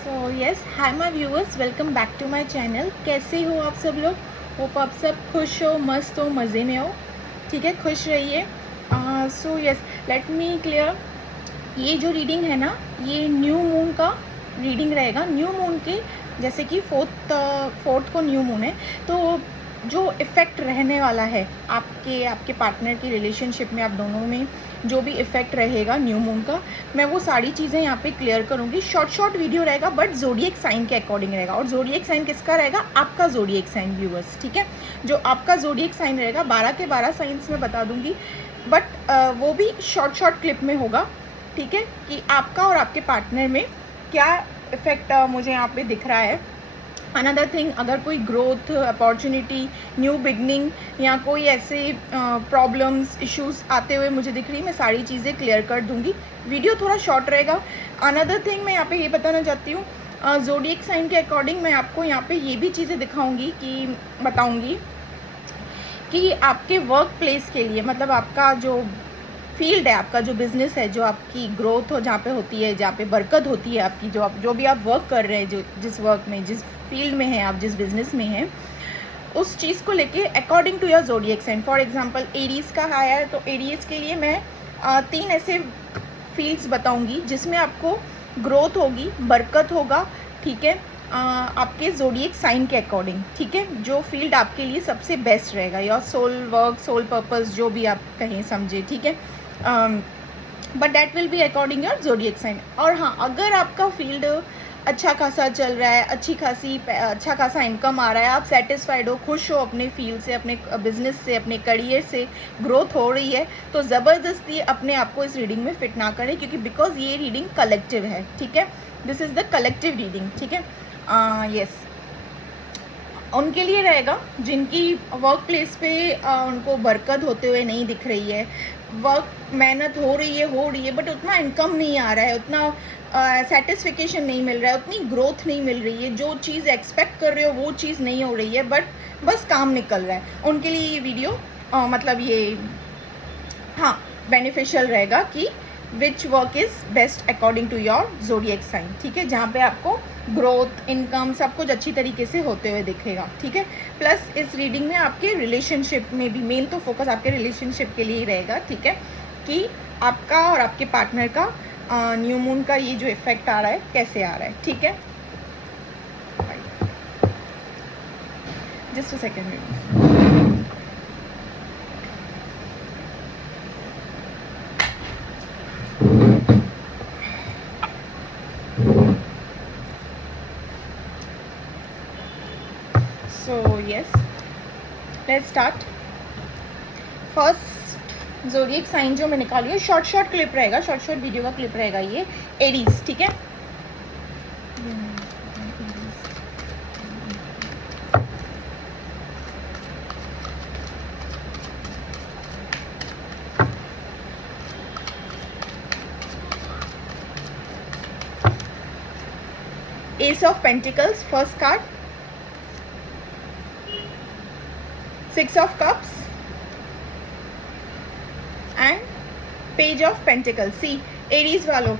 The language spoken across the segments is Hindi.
So yes, hi my viewers, welcome back to my channel. कैसे हो आप सब लोग? होप आप सब खुश हो, मस्त हो, मज़े में हो। ठीक है, खुश रहिए। So yes, let me clear. ये जो रीडिंग है ना, ये न्यू मून का रीडिंग रहेगा। न्यू मून के जैसे कि फोर्थ को न्यू मून है, तो जो इफ़ेक्ट रहने वाला है आपके पार्टनर की रिलेशनशिप में, आप दोनों में जो भी इफ़ेक्ट रहेगा न्यू मून का, मैं वो सारी चीज़ें यहाँ पे क्लियर करूँगी। शॉर्ट वीडियो रहेगा, बट ज़ोडिएक साइन के अकॉर्डिंग रहेगा। और ज़ोडिएक साइन किसका रहेगा? आपका ज़ोडिएक साइन, व्यूअर्स। ठीक है, जो आपका ज़ोडिएक साइन रहेगा, 12 के 12 साइंस में बता दूंगी, बट वो भी शॉर्ट क्लिप में होगा। ठीक है, कि आपका और आपके पार्टनर में क्या इफ़ेक्ट मुझे यहाँ पे दिख रहा है। अनदर थिंग, अगर कोई ग्रोथ, अपॉर्चुनिटी, न्यू बिगनिंग या कोई ऐसे प्रॉब्लम्स, इश्यूज आते हुए मुझे दिख रही, मैं सारी चीज़ें क्लियर कर दूंगी। वीडियो थोड़ा शॉर्ट रहेगा। अनदर थिंग मैं यहाँ पे ये बताना चाहती हूँ, ज़ोडिएक साइन के अकॉर्डिंग मैं आपको यहाँ पे ये भी चीज़ें दिखाऊंगी कि बताऊंगी कि आपके वर्क प्लेस के लिए, मतलब आपका जो फील्ड है, आपका जो बिजनेस है, जो आपकी ग्रोथ हो जहाँ पे होती है, जहाँ पे बरकत होती है आपकी, जो भी आप वर्क कर रहे हैं, जो जिस वर्क में, जिस फील्ड में हैं आप, जिस बिजनेस में हैं, उस चीज़ को लेके according to your zodiac sign. For example Aries का आया है, तो एरीज के लिए मैं 3 ऐसे फील्ड्स बताऊंगी जिसमें आपको ग्रोथ होगी, बरकत होगा। ठीक है, आपके ज़ोडिएक साइन के अकॉर्डिंग। ठीक है, जो फील्ड आपके लिए सबसे बेस्ट रहेगा, your soul work, soul purpose, जो भी आप कहें समझे। ठीक है, but that will be according your zodiac sign. और हाँ, अगर आपका फील्ड अच्छा खासा चल रहा है, अच्छा खासा इनकम आ रहा है, आप सेटिस्फाइड हो, खुश हो अपने फील्ड से, अपने बिजनेस से, अपने करियर से, ग्रोथ हो रही है, तो ज़बरदस्ती अपने आप को इस रीडिंग में फिट ना करें, क्योंकि बिकॉज ये रीडिंग कलेक्टिव है। ठीक है, this is the collective reading. ठीक है, यस, उनके लिए रहेगा जिनकी वर्क प्लेस पे उनको बरकत होते हुए नहीं दिख रही है, वर्क मेहनत हो रही है, बट उतना इनकम नहीं आ रहा है, उतना सेटिस्फिकेशन नहीं मिल रहा है, उतनी ग्रोथ नहीं मिल रही है, जो चीज़ एक्सपेक्ट कर रहे हो वो चीज़ नहीं हो रही है, बट बस काम निकल रहा है। उनके लिए ये वीडियो मतलब ये हाँ बेनिफिशियल रहेगा कि which work is best according to your zodiac sign. ठीक है, जहाँ पे आपको ग्रोथ, इनकम, सब कुछ अच्छी तरीके से होते हुए दिखेगा। ठीक है, प्लस इस रीडिंग में आपके रिलेशनशिप में भी, मेन तो फोकस आपके रिलेशनशिप के लिए ही रहेगा। ठीक है, कि आपका और आपके पार्टनर का न्यू मून का ये जो इफेक्ट आ रहा है, कैसे आ रहा है। ठीक है, just a second. So yes, let's start. First zodiac sign जो मैं निकाली है, शॉर्ट क्लिप रहेगा, शॉर्ट वीडियो का क्लिप रहेगा ये, एरीज। ठीक है, ace of pentacles first card, 6 of cups and page of pentacles. See Aries वालों,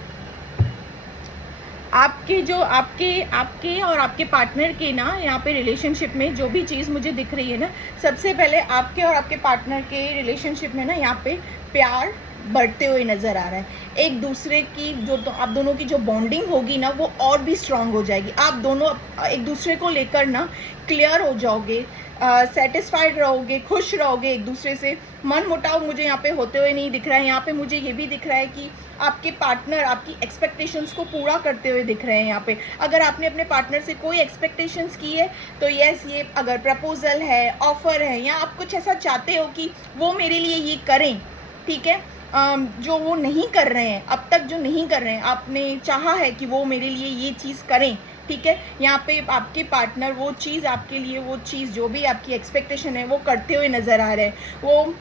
आपके और आपके पार्टनर के ना, यहाँ पे रिलेशनशिप में जो भी चीज़ मुझे दिख रही है ना, सबसे पहले आपके और आपके पार्टनर के रिलेशनशिप में ना, यहाँ पे प्यार बढ़ते हुए नज़र आ रहा है। एक दूसरे की जो आप दोनों की जो बॉन्डिंग होगी ना, वो और भी स्ट्रांग हो जाएगी। आप दोनों एक दूसरे को लेकर ना क्लियर हो जाओगे, सेटिस्फाइड रहोगे, खुश रहोगे एक दूसरे से। मन मुटाव मुझे यहाँ पे होते हुए नहीं दिख रहा है। यहाँ पे मुझे ये भी दिख रहा है कि आपके पार्टनर आपकी एक्सपेक्टेशंस को पूरा करते हुए दिख रहे हैं। यहाँ पे अगर आपने अपने पार्टनर से कोई एक्सपेक्टेशंस की है, तो यस, ये अगर प्रपोजल है, ऑफर है, या आप कुछ ऐसा चाहते हो कि वो मेरे लिए ये करें। ठीक है, जो वो नहीं कर रहे हैं अब तक, जो नहीं कर रहे हैं, आपने चाहा है कि वो मेरे लिए ये चीज़ करें। ठीक है, यहाँ पे आपके पार्टनर वो चीज़ आपके लिए, वो चीज़ जो भी आपकी एक्सपेक्टेशन है, वो करते हुए नज़र आ रहे हैं। वो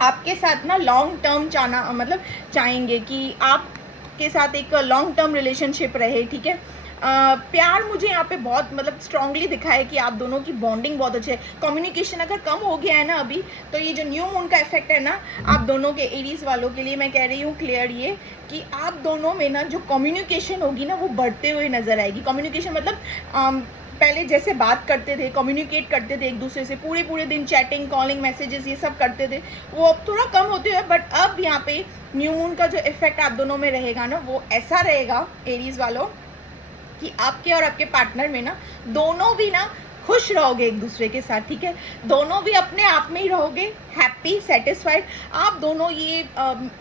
आपके साथ ना लॉन्ग टर्म चाहेंगे कि आप के साथ एक लॉन्ग टर्म रिलेशनशिप रहे, ठीक है। प्यार मुझे यहाँ पे बहुत मतलब स्ट्रांगली दिखा है कि आप दोनों की बॉन्डिंग बहुत अच्छी है। कम्युनिकेशन अगर कम हो गया है ना अभी, तो ये जो न्यू मून का इफेक्ट है ना, आप दोनों के एरीज वालों के लिए मैं कह रही हूँ क्लियर ये कि आप दोनों में ना जो कम्युनिकेशन होगी ना वो बढ़ते हुए नजर आएगी। कम्युनिकेशन मतलब पहले जैसे बात करते थे, कम्युनिकेट करते थे एक दूसरे से, पूरे पूरे दिन चैटिंग, कॉलिंग, मैसेजेस ये सब करते थे, वो अब थोड़ा कम होते हुए, बट अब यहाँ पे न्यू मून का जो इफेक्ट आप दोनों में रहेगा ना वो ऐसा रहेगा एरीज वालों कि आपके और आपके पार्टनर में ना दोनों भी ना खुश रहोगे एक दूसरे के साथ, ठीक है। दोनों भी अपने आप में ही रहोगे हैप्पी, सेटिस्फाइड। आप दोनों ये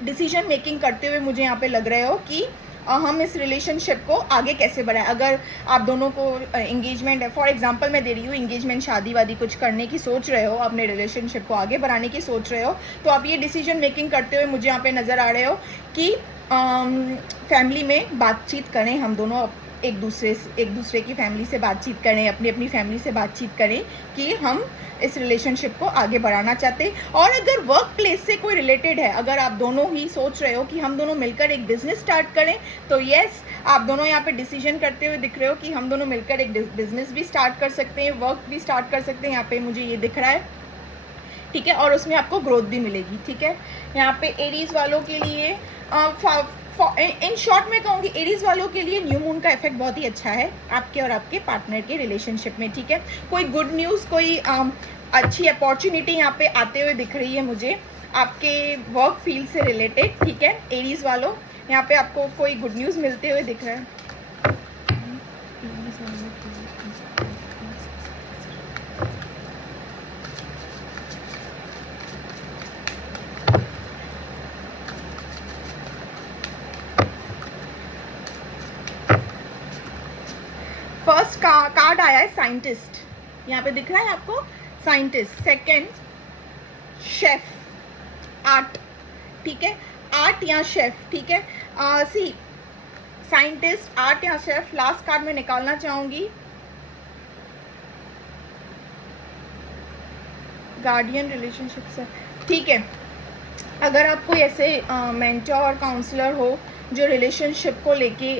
डिसीजन मेकिंग करते हुए मुझे यहाँ पे लग रहे हो कि हम इस रिलेशनशिप को आगे कैसे बढ़ाएं। अगर आप दोनों को एंगेजमेंट है, फॉर एग्जांपल मैं दे रही हूँ, एंगेजमेंट, शादी वादी कुछ करने की सोच रहे हो, अपने रिलेशनशिप को आगे बढ़ाने की सोच रहे हो, तो आप ये डिसीजन मेकिंग करते हुए मुझे यहाँ पे नज़र आ रहे हो कि फैमिली में बातचीत करें, हम दोनों एक दूसरे की फैमिली से बातचीत करें, अपनी अपनी फैमिली से बातचीत करें कि हम इस रिलेशनशिप को आगे बढ़ाना चाहते हैं। और अगर वर्क प्लेस से कोई रिलेटेड है, अगर आप दोनों ही सोच रहे हो कि हम दोनों मिलकर एक बिजनेस स्टार्ट करें, तो यस, आप दोनों यहाँ पे डिसीजन करते हुए दिख रहे हो कि हम दोनों मिलकर एक बिजनेस भी स्टार्ट कर सकते हैं, वर्क भी स्टार्ट कर सकते हैं। यहाँ पे मुझे ये दिख रहा है, ठीक है, और उसमें आपको ग्रोथ भी मिलेगी, ठीक है। यहाँ पे एरीज वालों के लिए इन शॉर्ट में कहूँगी, एरीज वालों के लिए न्यू मून का इफेक्ट बहुत ही अच्छा है आपके और आपके पार्टनर के रिलेशनशिप में, ठीक है। कोई गुड न्यूज़, कोई अच्छी अपॉर्चुनिटी यहाँ पे आते हुए दिख रही है मुझे आपके वर्क फील्ड से रिलेटेड, ठीक है। एरीज वालों, यहाँ पे आपको कोई गुड न्यूज़ मिलते हुए दिख रहा है। फर्स्ट कार्ड आया है साइंटिस्ट, यहाँ पे दिख रहा है आपको साइंटिस्ट। सेकंड शेफ, आर्ट, ठीक है, आर्ट या शेफ, ठीक है। सी साइंटिस्ट, आर्ट या शेफ। लास्ट कार्ड में निकालना चाहूंगी गार्डियन रिलेशनशिप से, ठीक है। अगर आप कोई ऐसे मेंटर, काउंसलर हो जो रिलेशनशिप को लेके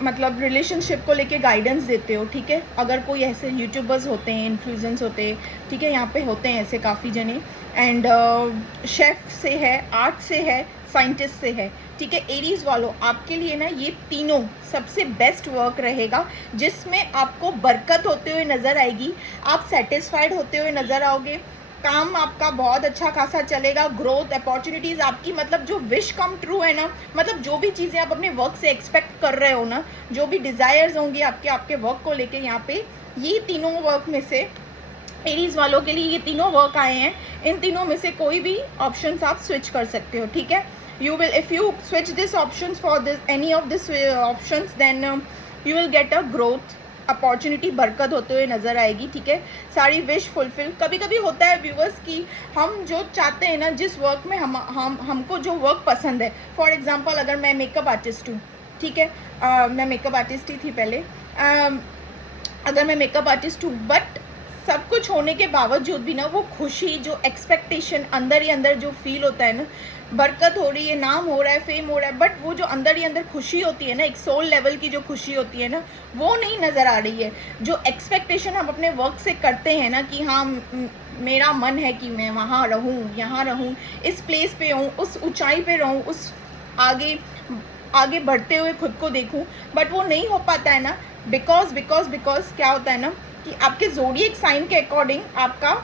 मतलब रिलेशनशिप को लेके गाइडेंस देते हो, ठीक है। अगर कोई ऐसे यूट्यूबर्स होते हैं, इन्फ्लुएंसर्स होते हैं, ठीक है, यहाँ पे होते हैं ऐसे काफ़ी जने, एंड शेफ से है, आर्ट से है, साइंटिस्ट से है, ठीक है। एरीज वालों, आपके लिए ना ये तीनों सबसे बेस्ट वर्क रहेगा, जिसमें आपको बरकत होते हुए नज़र आएगी, आप सेटिस्फाइड होते हुए नज़र आओगे, काम आपका बहुत अच्छा खासा चलेगा, ग्रोथ, अपॉर्चुनिटीज आपकी, मतलब जो विश कम ट्रू है ना, मतलब जो भी चीज़ें आप अपने वर्क से एक्सपेक्ट कर रहे हो ना, जो भी डिज़ायर्स होंगे आपके वर्क को लेके, यहाँ पे ये तीनों वर्क में से एरीज वालों के लिए ये तीनों वर्क आए हैं। इन तीनों में से कोई भी ऑप्शंस आप स्विच कर सकते हो, ठीक है। You will, if you switch this options for this any of this options, then you will get a growth, opportunity, बरकत होते हुए नजर आएगी, ठीक है। सारी विश फुलफिल। कभी कभी होता है व्यूवर्स कि हम जो चाहते हैं ना, जिस वर्क में हमको जो वर्क पसंद है, फॉर एग्जांपल अगर मैं मेकअप आर्टिस्ट हूँ, ठीक है, मैं मेकअप आर्टिस्ट ही थी पहले, अगर मैं मेकअप आर्टिस्ट हूँ, बट सब कुछ होने के बावजूद भी ना वो खुशी, जो एक्सपेक्टेशन अंदर ही अंदर जो फील होता है ना, बरकत हो रही है, नाम हो रहा है, फेम हो रहा है, बट वो जो अंदर ही अंदर खुशी होती है ना, एक सोल लेवल की जो खुशी होती है ना, वो नहीं नज़र आ रही है। जो एक्सपेक्टेशन हम अपने वर्क से करते हैं ना कि हाँ मेरा मन है कि मैं वहाँ रहूँ, यहाँ रहूँ, इस प्लेस पे रहूँ, उस ऊंचाई पे रहूँ, उस आगे बढ़ते हुए खुद को देखूँ, बट वो नहीं हो पाता है ना, बिकॉज क्या होता है ना कि आपके ज़ोडिएक साइन के अकॉर्डिंग आपका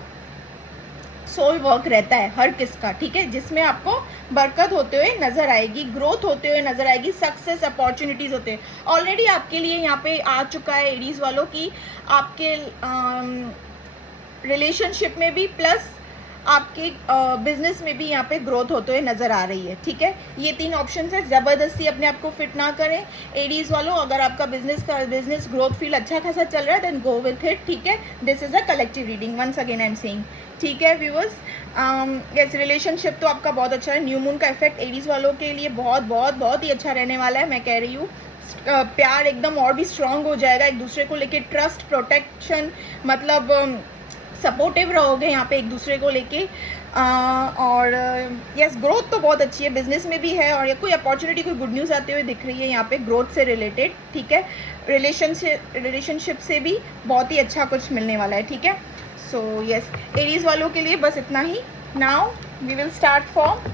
सोल वर्क रहता है हर किसका, ठीक है, जिसमें आपको बरकत होते हुए नजर आएगी, ग्रोथ होते हुए नजर आएगी, सक्सेस, अपॉर्चुनिटीज होते हैं। ऑलरेडी आपके लिए यहाँ पे आ चुका है एरीज वालों की, आपके रिलेशनशिप में भी प्लस आपके बिजनेस में भी यहाँ पे ग्रोथ होते हुए नजर आ रही है, ठीक है। ये तीन ऑप्शन है, जबरदस्ती अपने आप को फिट ना करें एरीज वालों। अगर आपका बिजनेस ग्रोथ फील अच्छा खासा चल रहा है, देन गो विथ इट, ठीक है। This is a collective reading, once again I am saying, ठीक है व्यूअर्स। यस, रिलेशनशिप तो आपका बहुत अच्छा है। न्यू मून का इफेक्ट एरीज वालों के लिए बहुत ही अच्छा रहने वाला है, मैं कह रही हूँ। प्यार एकदम और भी स्ट्रांग हो जाएगा एक दूसरे को लेके, ट्रस्ट, प्रोटेक्शन, मतलब सपोर्टिव रहोगे यहाँ पे एक दूसरे को लेके। और यस ग्रोथ तो बहुत अच्छी है, बिजनेस में भी है, और ये कोई अपॉर्चुनिटी, कोई गुड न्यूज़ आते हुए दिख रही है यहाँ पे ग्रोथ से रिलेटेड, ठीक है। रिलेशनशिप से भी बहुत ही अच्छा कुछ मिलने वाला है, ठीक है। सो यस एरीज वालों के लिए बस इतना ही। Now we will start for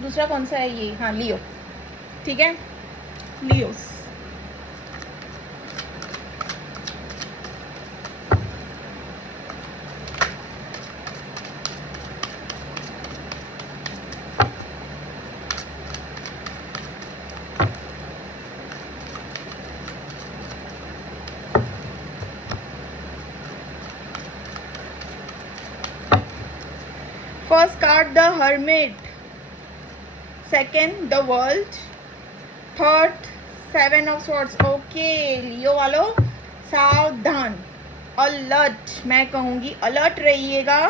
दूसरा कौन सा है ये, हाँ लियो, ठीक है। Leo's first card the Hermit, second the World, third seven of swords. Okay Leo वालों सावधान, अलर्ट, मैं कहूँगी अलर्ट रहिएगा।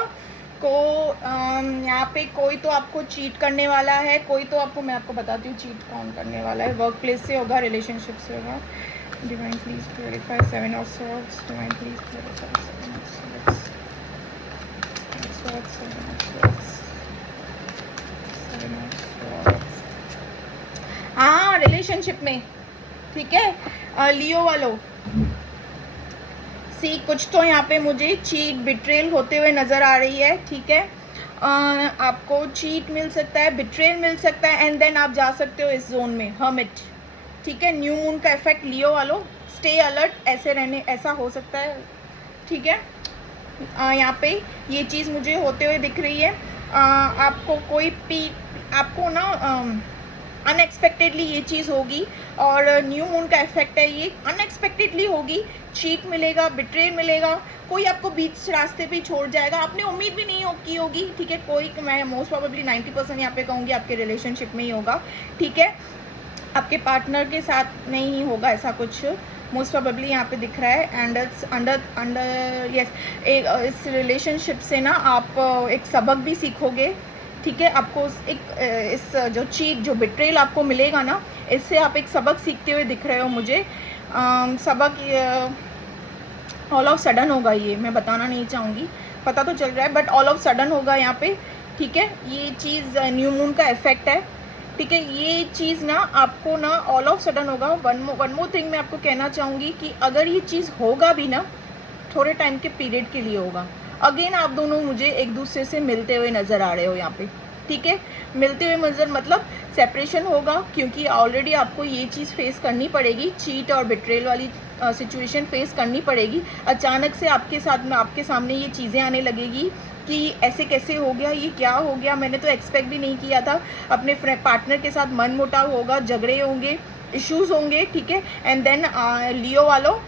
को यहाँ पे कोई तो आपको चीट करने वाला है, कोई तो आपको, मैं आपको बताती हूँ चीट कौन करने वाला है। वर्क प्लेस से होगा, रिलेशनशिप से होगा। Divine please clarify seven of swords, divine please clarify seven of swords, seven of swords, seven of swords. हाँ रिलेशनशिप में, ठीक है लियो वालों। सी कुछ तो यहाँ पे मुझे चीट बिट्रेल होते हुए नजर आ रही है, ठीक है। आपको चीट मिल सकता है, बिट्रेल मिल सकता है, एंड देन आप जा सकते हो इस जोन में हर्मिट, ठीक है। न्यू मून का इफेक्ट लियो वालों, स्टे अलर्ट, ऐसे रहने, ऐसा हो सकता है, ठीक है। यहाँ पे ये चीज़ मुझे होते हुए दिख रही है। आपको कोई आपको ना अनएक्सपेक्टेडली ये चीज़ होगी, और न्यू मून का इफेक्ट है, ये अनएक्सपेक्टेडली होगी। चीट मिलेगा, बिट्रेल मिलेगा, कोई आपको बीच रास्ते पे छोड़ जाएगा, आपने उम्मीद भी नहीं की होगी, ठीक है। कोई, मैं मोस्ट प्रोबेबली 90% यहाँ पे कहूँगी आपके रिलेशनशिप में ही होगा, ठीक है। आपके पार्टनर के साथ नहीं होगा ऐसा कुछ, मोस्ट प्रोबेबली यहाँ पे दिख रहा है। एंड अंडर यस इस रिलेशनशिप से ना आप एक सबक भी सीखोगे, ठीक है। आपको एक इस जो चीट, जो बिट्रेल आपको मिलेगा ना, इससे आप एक सबक सीखते हुए दिख रहे हो मुझे। सबक ऑल ऑफ सडन होगा, ये मैं बताना नहीं चाहूँगी, पता तो चल रहा है, बट ऑल ऑफ सडन होगा यहाँ पे, ठीक है। ये चीज़ न्यू मून का इफेक्ट है, ठीक है। ये चीज़ ना आपको ना ऑल ऑफ सडन होगा। वन मोर थिंग मैं आपको कहना चाहूँगी कि अगर ये चीज़ होगा भी ना, थोड़े टाइम के पीरियड के लिए होगा। अगेन आप दोनों मुझे एक दूसरे से मिलते हुए नज़र आ रहे हो यहाँ पे, ठीक है। मिलते हुए नज़र मतलब सेपरेशन होगा, क्योंकि ऑलरेडी आपको ये चीज़ फेस करनी पड़ेगी, चीट और बिट्रेल वाली सिचुएशन फेस करनी पड़ेगी। अचानक से आपके साथ में, आपके सामने ये चीज़ें आने लगेगी कि ऐसे कैसे हो गया, ये क्या हो गया, मैंने तो एक्सपेक्ट भी नहीं किया था। अपने पार्टनर के साथ मन मुटाव होगा, झगड़े होंगे, इश्यूज होंगे, ठीक है। एंड देन लियो वालों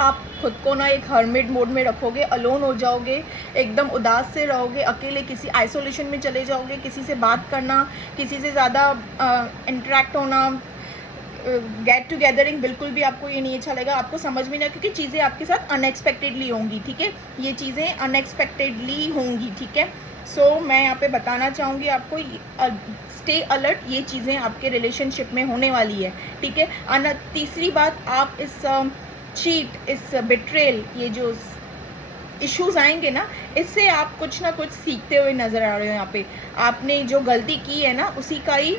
आप खुद को ना एक हर्मिट मोड में रखोगे, अलोन हो जाओगे, एकदम उदास से रहोगे, अकेले किसी आइसोलेशन में चले जाओगे। किसी से बात करना, किसी से ज़्यादा इंटरेक्ट होना, गेट टुगेदरिंग बिल्कुल भी आपको ये नहीं अच्छा लगेगा, आपको समझ में नहीं, क्योंकि चीज़ें आपके साथ अनएक्सपेक्टेडली होंगी, ठीक है। ये चीज़ें अनएक्सपेक्टेडली होंगी, ठीक है। सो मैं यहाँ पे बताना चाहूँगी आपको, स्टे अलर्ट, ये चीज़ें आपके रिलेशनशिप में होने वाली है, ठीक है। तीसरी बात, आप इस चीट, इस बिट्रेल, ये जो इश्यूज आएंगे ना, इससे आप कुछ ना कुछ सीखते हुए नजर आ रहे हो। यहाँ पे आपने जो गलती की है ना, उसी का ही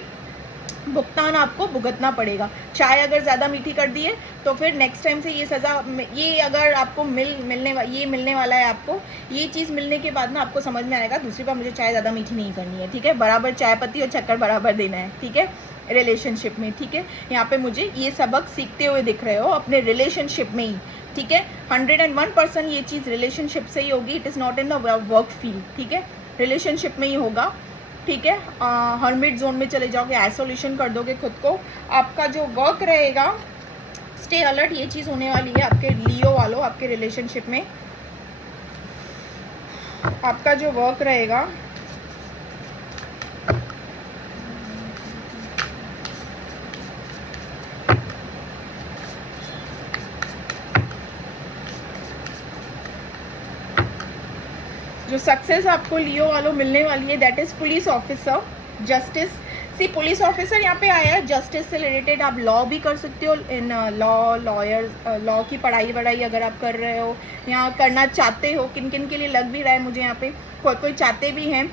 भुगतान आपको भुगतना पड़ेगा। चाय अगर ज़्यादा मीठी कर दी है तो फिर नेक्स्ट टाइम से ये सज़ा, ये अगर आपको मिलने वाला है, आपको ये चीज़ मिलने के बाद ना आपको समझ में आएगा दूसरी बार मुझे चाय ज़्यादा मीठी नहीं करनी है, ठीक है। बराबर चाय पत्ती और शक्कर बराबर देना है, ठीक है, रिलेशनशिप में, ठीक है। यहाँ पे मुझे ये सबक सीखते हुए दिख रहे हो अपने रिलेशनशिप में ही, ठीक है। 101% ये चीज़ रिलेशनशिप से ही होगी, it is not in the work field, ठीक है, रिलेशनशिप में ही होगा, ठीक है। हर्मिट जोन में चले जाओगे, आइसोलेशन कर दोगे खुद को। आपका जो वर्क रहेगा, स्टे अलर्ट, ये चीज़ होने वाली है आपके लियो वालों, आपके रिलेशनशिप में आपका जो वर्क रहेगा, जो सक्सेस आपको लियो वालों मिलने वाली है, that is police officer, justice. See police officer यहाँ पे आया है, जस्टिस से रिलेटेड आप लॉ भी कर सकते हो, इन लॉ की पढ़ाई वढ़ाई अगर आप कर रहे हो, यहाँ करना चाहते हो, किन किन के लिए लग भी रहा है मुझे यहाँ पे, कोई कोई चाहते भी हैं,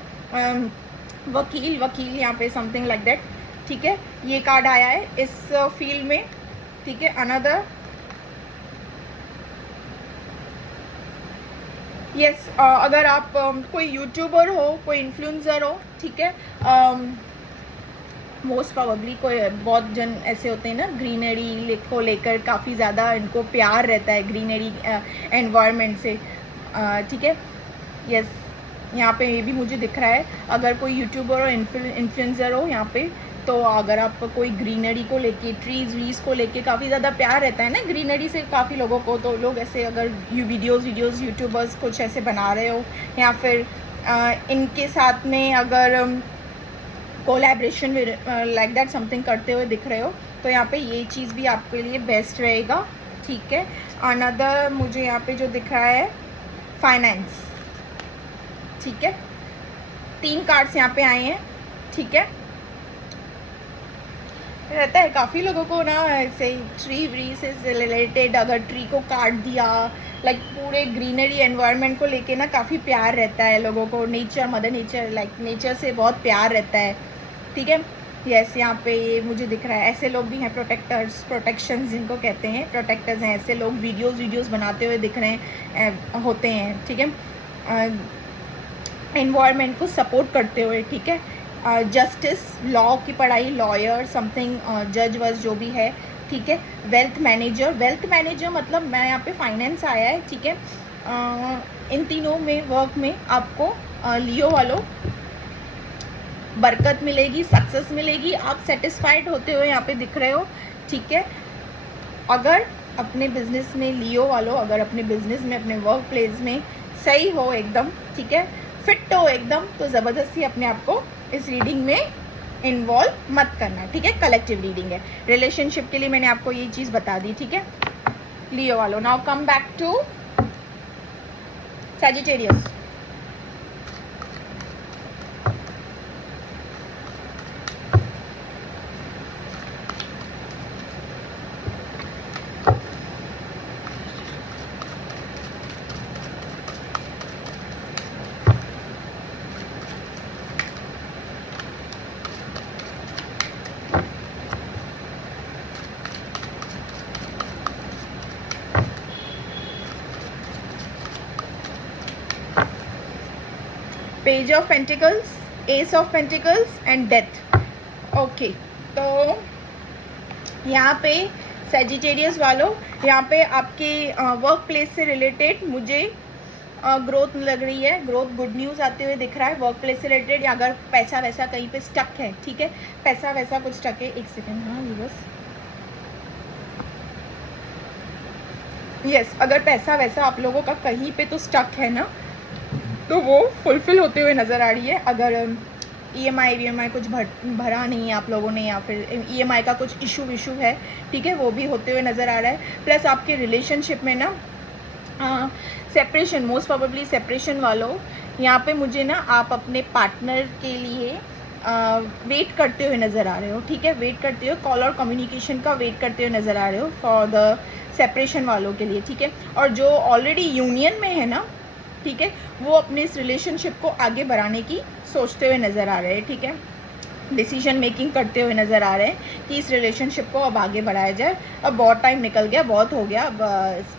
वकील वकील यहाँ पे समथिंग लाइक दैट, ठीक है। ये कार्ड आया है इस फील्ड में, ठीक है। अनदर यस, अगर आप कोई यूट्यूबर हो, कोई इन्फ्लुएंसर हो, ठीक है। मोस्ट प्रोबेबली कोई बहुत जन ऐसे होते हैं ना, ग्रीनरी को लेकर काफ़ी ज़्यादा इनको प्यार रहता है, ग्रीनरी एनवायरनमेंट से, ठीक है। यस, यहाँ पे ये भी मुझे दिख रहा है, अगर कोई यूट्यूबर और इन्फ्लुएंसर हो यहाँ पे, तो अगर आप कोई ग्रीनरी को लेके, ट्रीज वीज को लेके काफ़ी ज़्यादा प्यार रहता है ना ग्रीनरी से काफ़ी लोगों को, तो लोग ऐसे अगर वीडियोस यूट्यूबर्स कुछ ऐसे बना रहे हो, या फिर इनके साथ में अगर कोलैबोरेशन लाइक दैट समथिंग करते हुए दिख रहे हो, तो यहाँ पे ये चीज़ भी आपके लिए बेस्ट रहेगा, ठीक है। अनदर मुझे यहाँ पे जो दिख रहा है फाइनेंस, ठीक है। 3 कार्ड्स यहाँ पे आए हैं, ठीक है। रहता है काफ़ी लोगों को ना ऐसे ट्री व्री से रिलेटेड, अगर ट्री को काट दिया, लाइक पूरे ग्रीनरी एनवायरनमेंट को लेके ना काफ़ी प्यार रहता है लोगों को, nature, mother nature, like nature से बहुत प्यार रहता है, ठीक है। यस, यहाँ पे ये मुझे दिख रहा है, ऐसे लोग भी हैं, प्रोटेक्टर्स, प्रोटेक्शन जिनको कहते हैं, प्रोटेक्टर्स हैं, ऐसे लोग वीडियोस बनाते हुए दिख रहे हैं, होते हैं, ठीक है। एनवायरनमेंट को सपोर्ट करते हुए, ठीक है। जस्टिस, लॉ की पढ़ाई, लॉयर समथिंग, जज वज जो भी है, ठीक है। वेल्थ मैनेजर मतलब मैं यहाँ पे फाइनेंस आया है, ठीक है। इन तीनों में वर्क में आपको लियो वालों बरकत मिलेगी, सक्सेस मिलेगी, आप सेटिस्फाइड होते हुए यहाँ पे दिख रहे हो, ठीक है। अगर अपने बिजनेस में लियो वालों, अगर अपने बिजनेस में, अपने वर्क प्लेस में सही हो एकदम, ठीक है, फिट हो एकदम, तो ज़बरदस्ती अपने आप को इस रीडिंग में इन्वॉल्व मत करना, ठीक है। कलेक्टिव रीडिंग है, रिलेशनशिप के लिए मैंने आपको ये चीज़ बता दी, ठीक है। लियो वालों, now come back to Sagittarius. Page of pentacles, ace of pentacles and death. Okay, तो यहाँ पे सैजिटेरियस वालों, यहाँ पे आपके वर्क प्लेस से रिलेटेड मुझे ग्रोथ लग रही है, ग्रोथ, गुड न्यूज़ आते हुए दिख रहा है वर्क प्लेस से रिलेटेड, या अगर पैसा वैसा कहीं पे स्टक है, ठीक है, पैसा वैसा कुछ स्टक है, एक सेकेंड, हाँ बस, यस, अगर पैसा वैसा आप लोगों का कहीं पे तो स्टक है ना, तो वो फुलफिल होते हुए नज़र आ रही है। अगर ईएमआई कुछ भरा नहीं है आप लोगों ने, या फिर ईएमआई का कुछ इशू है, ठीक है, वो भी होते हुए नज़र आ रहा है। प्लस आपके रिलेशनशिप में ना सेपरेशन, मोस्ट प्रोबेबली सेपरेशन वालों, यहाँ पे मुझे ना आप अपने पार्टनर के लिए वेट करते हुए नज़र आ रहे हो, ठीक है, वेट करते हुए, कॉल और कम्युनिकेशन का वेट करते हुए नज़र आ रहे हो फॉर द सेपरेशन वालों के लिए, ठीक है। और जो ऑलरेडी यूनियन में है ना, ठीक है, वो अपने इस रिलेशनशिप को आगे बढ़ाने की सोचते हुए नज़र आ रहे हैं, ठीक है, डिसीजन मेकिंग करते हुए नज़र आ रहे हैं कि इस रिलेशनशिप को अब आगे बढ़ाया जाए। अब बहुत टाइम निकल गया, बहुत हो गया, अब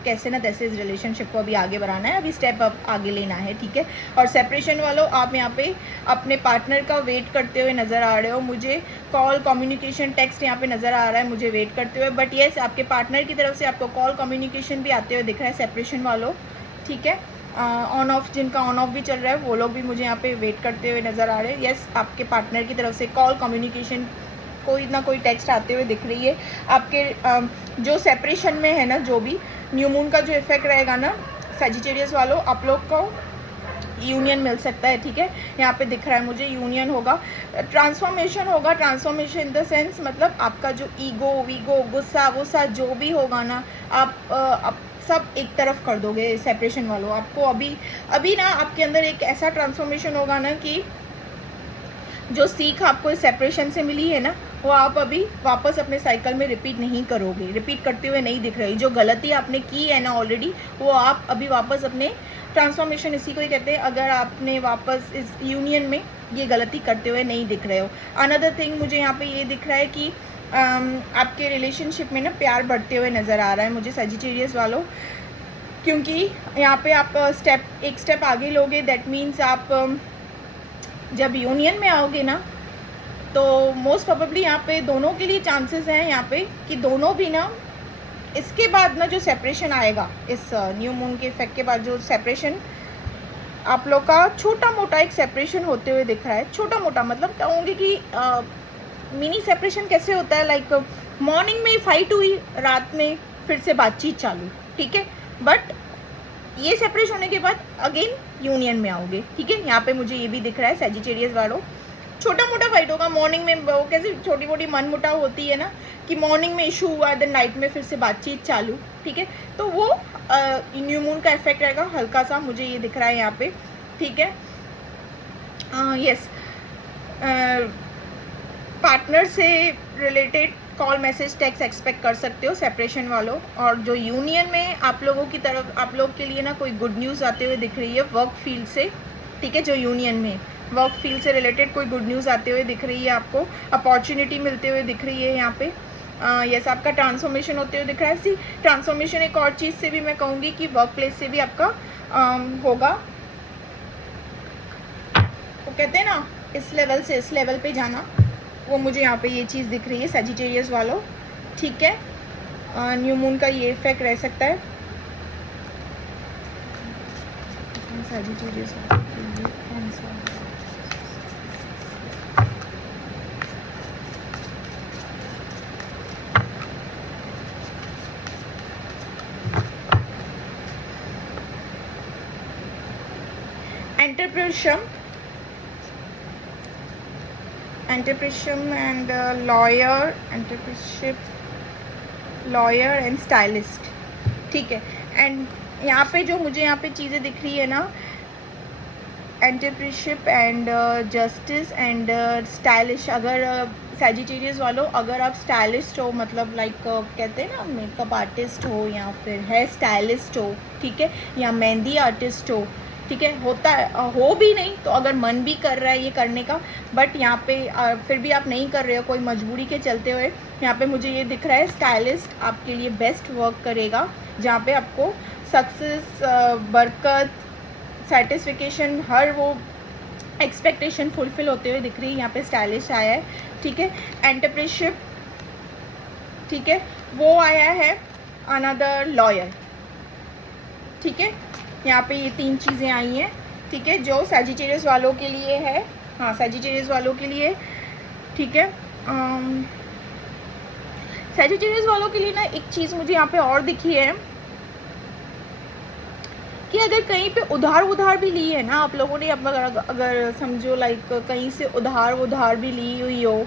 कैसे ना तैसे इस रिलेशनशिप को अभी आगे बढ़ाना है, अभी स्टेप अब आगे लेना है, ठीक है। और सेपरेशन वालों, आप यहाँ पे अपने पार्टनर का वेट करते हुए नज़र आ रहे हो, मुझे कॉल, कम्युनिकेशन, टेक्स्ट यहाँ पे नज़र आ रहा है मुझे वेट करते हुए, बट येस, आपके पार्टनर की तरफ से आपको कॉल, कम्युनिकेशन भी आते हुए दिख रहा है सेपरेशन वालों, ठीक है। ऑन ऑफ, जिनका ऑन ऑफ भी चल रहा है, वो लोग भी मुझे यहाँ पे वेट करते हुए नज़र आ रहे हैं। यस, आपके पार्टनर की तरफ से कॉल, कम्युनिकेशन, कोई ना कोई टेक्स्ट आते हुए दिख रही है। आपके जो सेपरेशन में है ना, जो भी न्यू मून का जो इफेक्ट रहेगा ना, सैजिटेरियस वालों, आप लोग को यूनियन मिल सकता है, ठीक है। यहाँ पे दिख रहा है मुझे यूनियन होगा, ट्रांसफॉर्मेशन होगा, ट्रांसफॉर्मेशन इन द सेंस, मतलब आपका जो ईगो वीगो, गुस्सा वुस्सा जो भी होगा ना, आप सब एक तरफ कर दोगे सेपरेशन वालों। आपको अभी ना आपके अंदर एक ऐसा ट्रांसफॉर्मेशन होगा ना कि जो सीख आपको इस सेपरेशन से मिली है ना, वो आप अभी वापस अपने साइकिल में रिपीट नहीं करोगे, रिपीट करते हुए नहीं दिख रही। जो गलती आपने की है ना ऑलरेडी, वो आप अभी वापस अपने ट्रांसफॉर्मेशन इसी को ही कहते हैं। अगर आपने वापस इस यूनियन में ये गलती करते हुए नहीं दिख रहे हो। अनदर थिंग मुझे यहाँ पे ये दिख रहा है कि आपके रिलेशनशिप में ना प्यार बढ़ते हुए नज़र आ रहा है मुझे सजिटेरियस वालों, क्योंकि यहाँ पे आप एक स्टेप आगे लोगे। दैट मीन्स आप जब यूनियन में आओगे ना, तो मोस्ट प्रोबेबली यहाँ पे दोनों के लिए चांसेस हैं यहाँ पे कि दोनों भी ना इसके बाद ना जो सेपरेशन आएगा, इस न्यू मून के इफेक्ट के बाद जो सेपरेशन आप लोग का छोटा मोटा एक सेपरेशन होते हुए दिख रहा है। छोटा मोटा मतलब कहूँगी कि मिनी सेपरेशन कैसे होता है, लाइक मॉर्निंग में फाइट हुई, रात में फिर से बातचीत चालू, ठीक है। बट ये सेपरेशन होने के बाद अगेन यूनियन में आओगे, ठीक है। यहाँ पे मुझे ये भी दिख रहा है सजिटेरियस वालों, छोटा मोटा फाइट होगा मॉर्निंग में। वो कैसे छोटी मोटी मन मुटाव होती है ना कि मॉर्निंग में इशू हुआ, देन नाइट में फिर से बातचीत चालू, ठीक है। तो वो न्यू मून का इफेक्ट रहेगा हल्का सा, मुझे ये दिख रहा है यहाँ पे, ठीक है। यस, पार्टनर से related call message text expect कर सकते हो सेपरेशन वालों। और जो यूनियन में आप लोगों की तरफ, आप लोग के लिए ना कोई गुड न्यूज़ आते हुए दिख रही है वर्क फील्ड से, ठीक है। जो यूनियन में वर्क फील्ड से रिलेटेड कोई गुड न्यूज़ आते हुए दिख रही है, आपको अपॉर्चुनिटी मिलते हुए दिख रही है यहाँ पे। यस, आपका ट्रांसफॉर्मेशन होते हुए दिख रहा है। सी ट्रांसफॉर्मेशन एक और चीज़ से भी मैं कहूँगी कि वर्क प्लेस से भी आपका होगा। वो कहते हैं ना इस लेवल से इस लेवल पे जाना, वो मुझे यहाँ पे ये चीज़ दिख रही है सजिटेरियस वालों, ठीक है। न्यू मून का ये इफेक्ट रह सकता है Sagittarius entrepreneurship and lawyer, entrepreneurship, lawyer and stylist, ठीक है। एंड यहाँ पे जो मुझे यहाँ पे चीज़ें दिख रही है ना, entrepreneurship and justice and stylish. अगर सजिटेरियस वालों, अगर आप स्टाइलिस्ट हो, मतलब लाइक कहते हैं ना मेकअप आर्टिस्ट हो या फिर हेयर स्टाइलिस्ट हो, ठीक है, या मेहंदी आर्टिस्ट हो, ठीक है, होता है, हो भी नहीं तो अगर मन भी कर रहा है ये करने का, बट यहाँ पे फिर भी आप नहीं कर रहे हो कोई मजबूरी के चलते हुए, यहाँ पे मुझे ये दिख रहा है स्टाइलिस्ट आपके लिए बेस्ट वर्क करेगा, जहाँ पे आपको सक्सेस, बरकत, सेटिस्फिकेशन, हर वो एक्सपेक्टेशन फुलफिल होते हुए दिख रही है। यहाँ पे स्टाइलिश आया है, ठीक है। एंटरप्रेन्योरशिप, ठीक है, वो आया है। अनदर लॉयर, ठीक है। यहाँ पे ये तीन चीज़ें आई हैं, ठीक है, जो सजिटेरियस वालों के लिए है। हाँ, सजिटेरियस वालों के लिए, ठीक है। सजिटेरियस वालों के लिए ना एक चीज़ मुझे यहाँ पे और दिखी है कि अगर कहीं पे उधार भी ली है ना आप लोगों ने, अगर समझो लाइक कहीं से उधार भी ली हुई हो,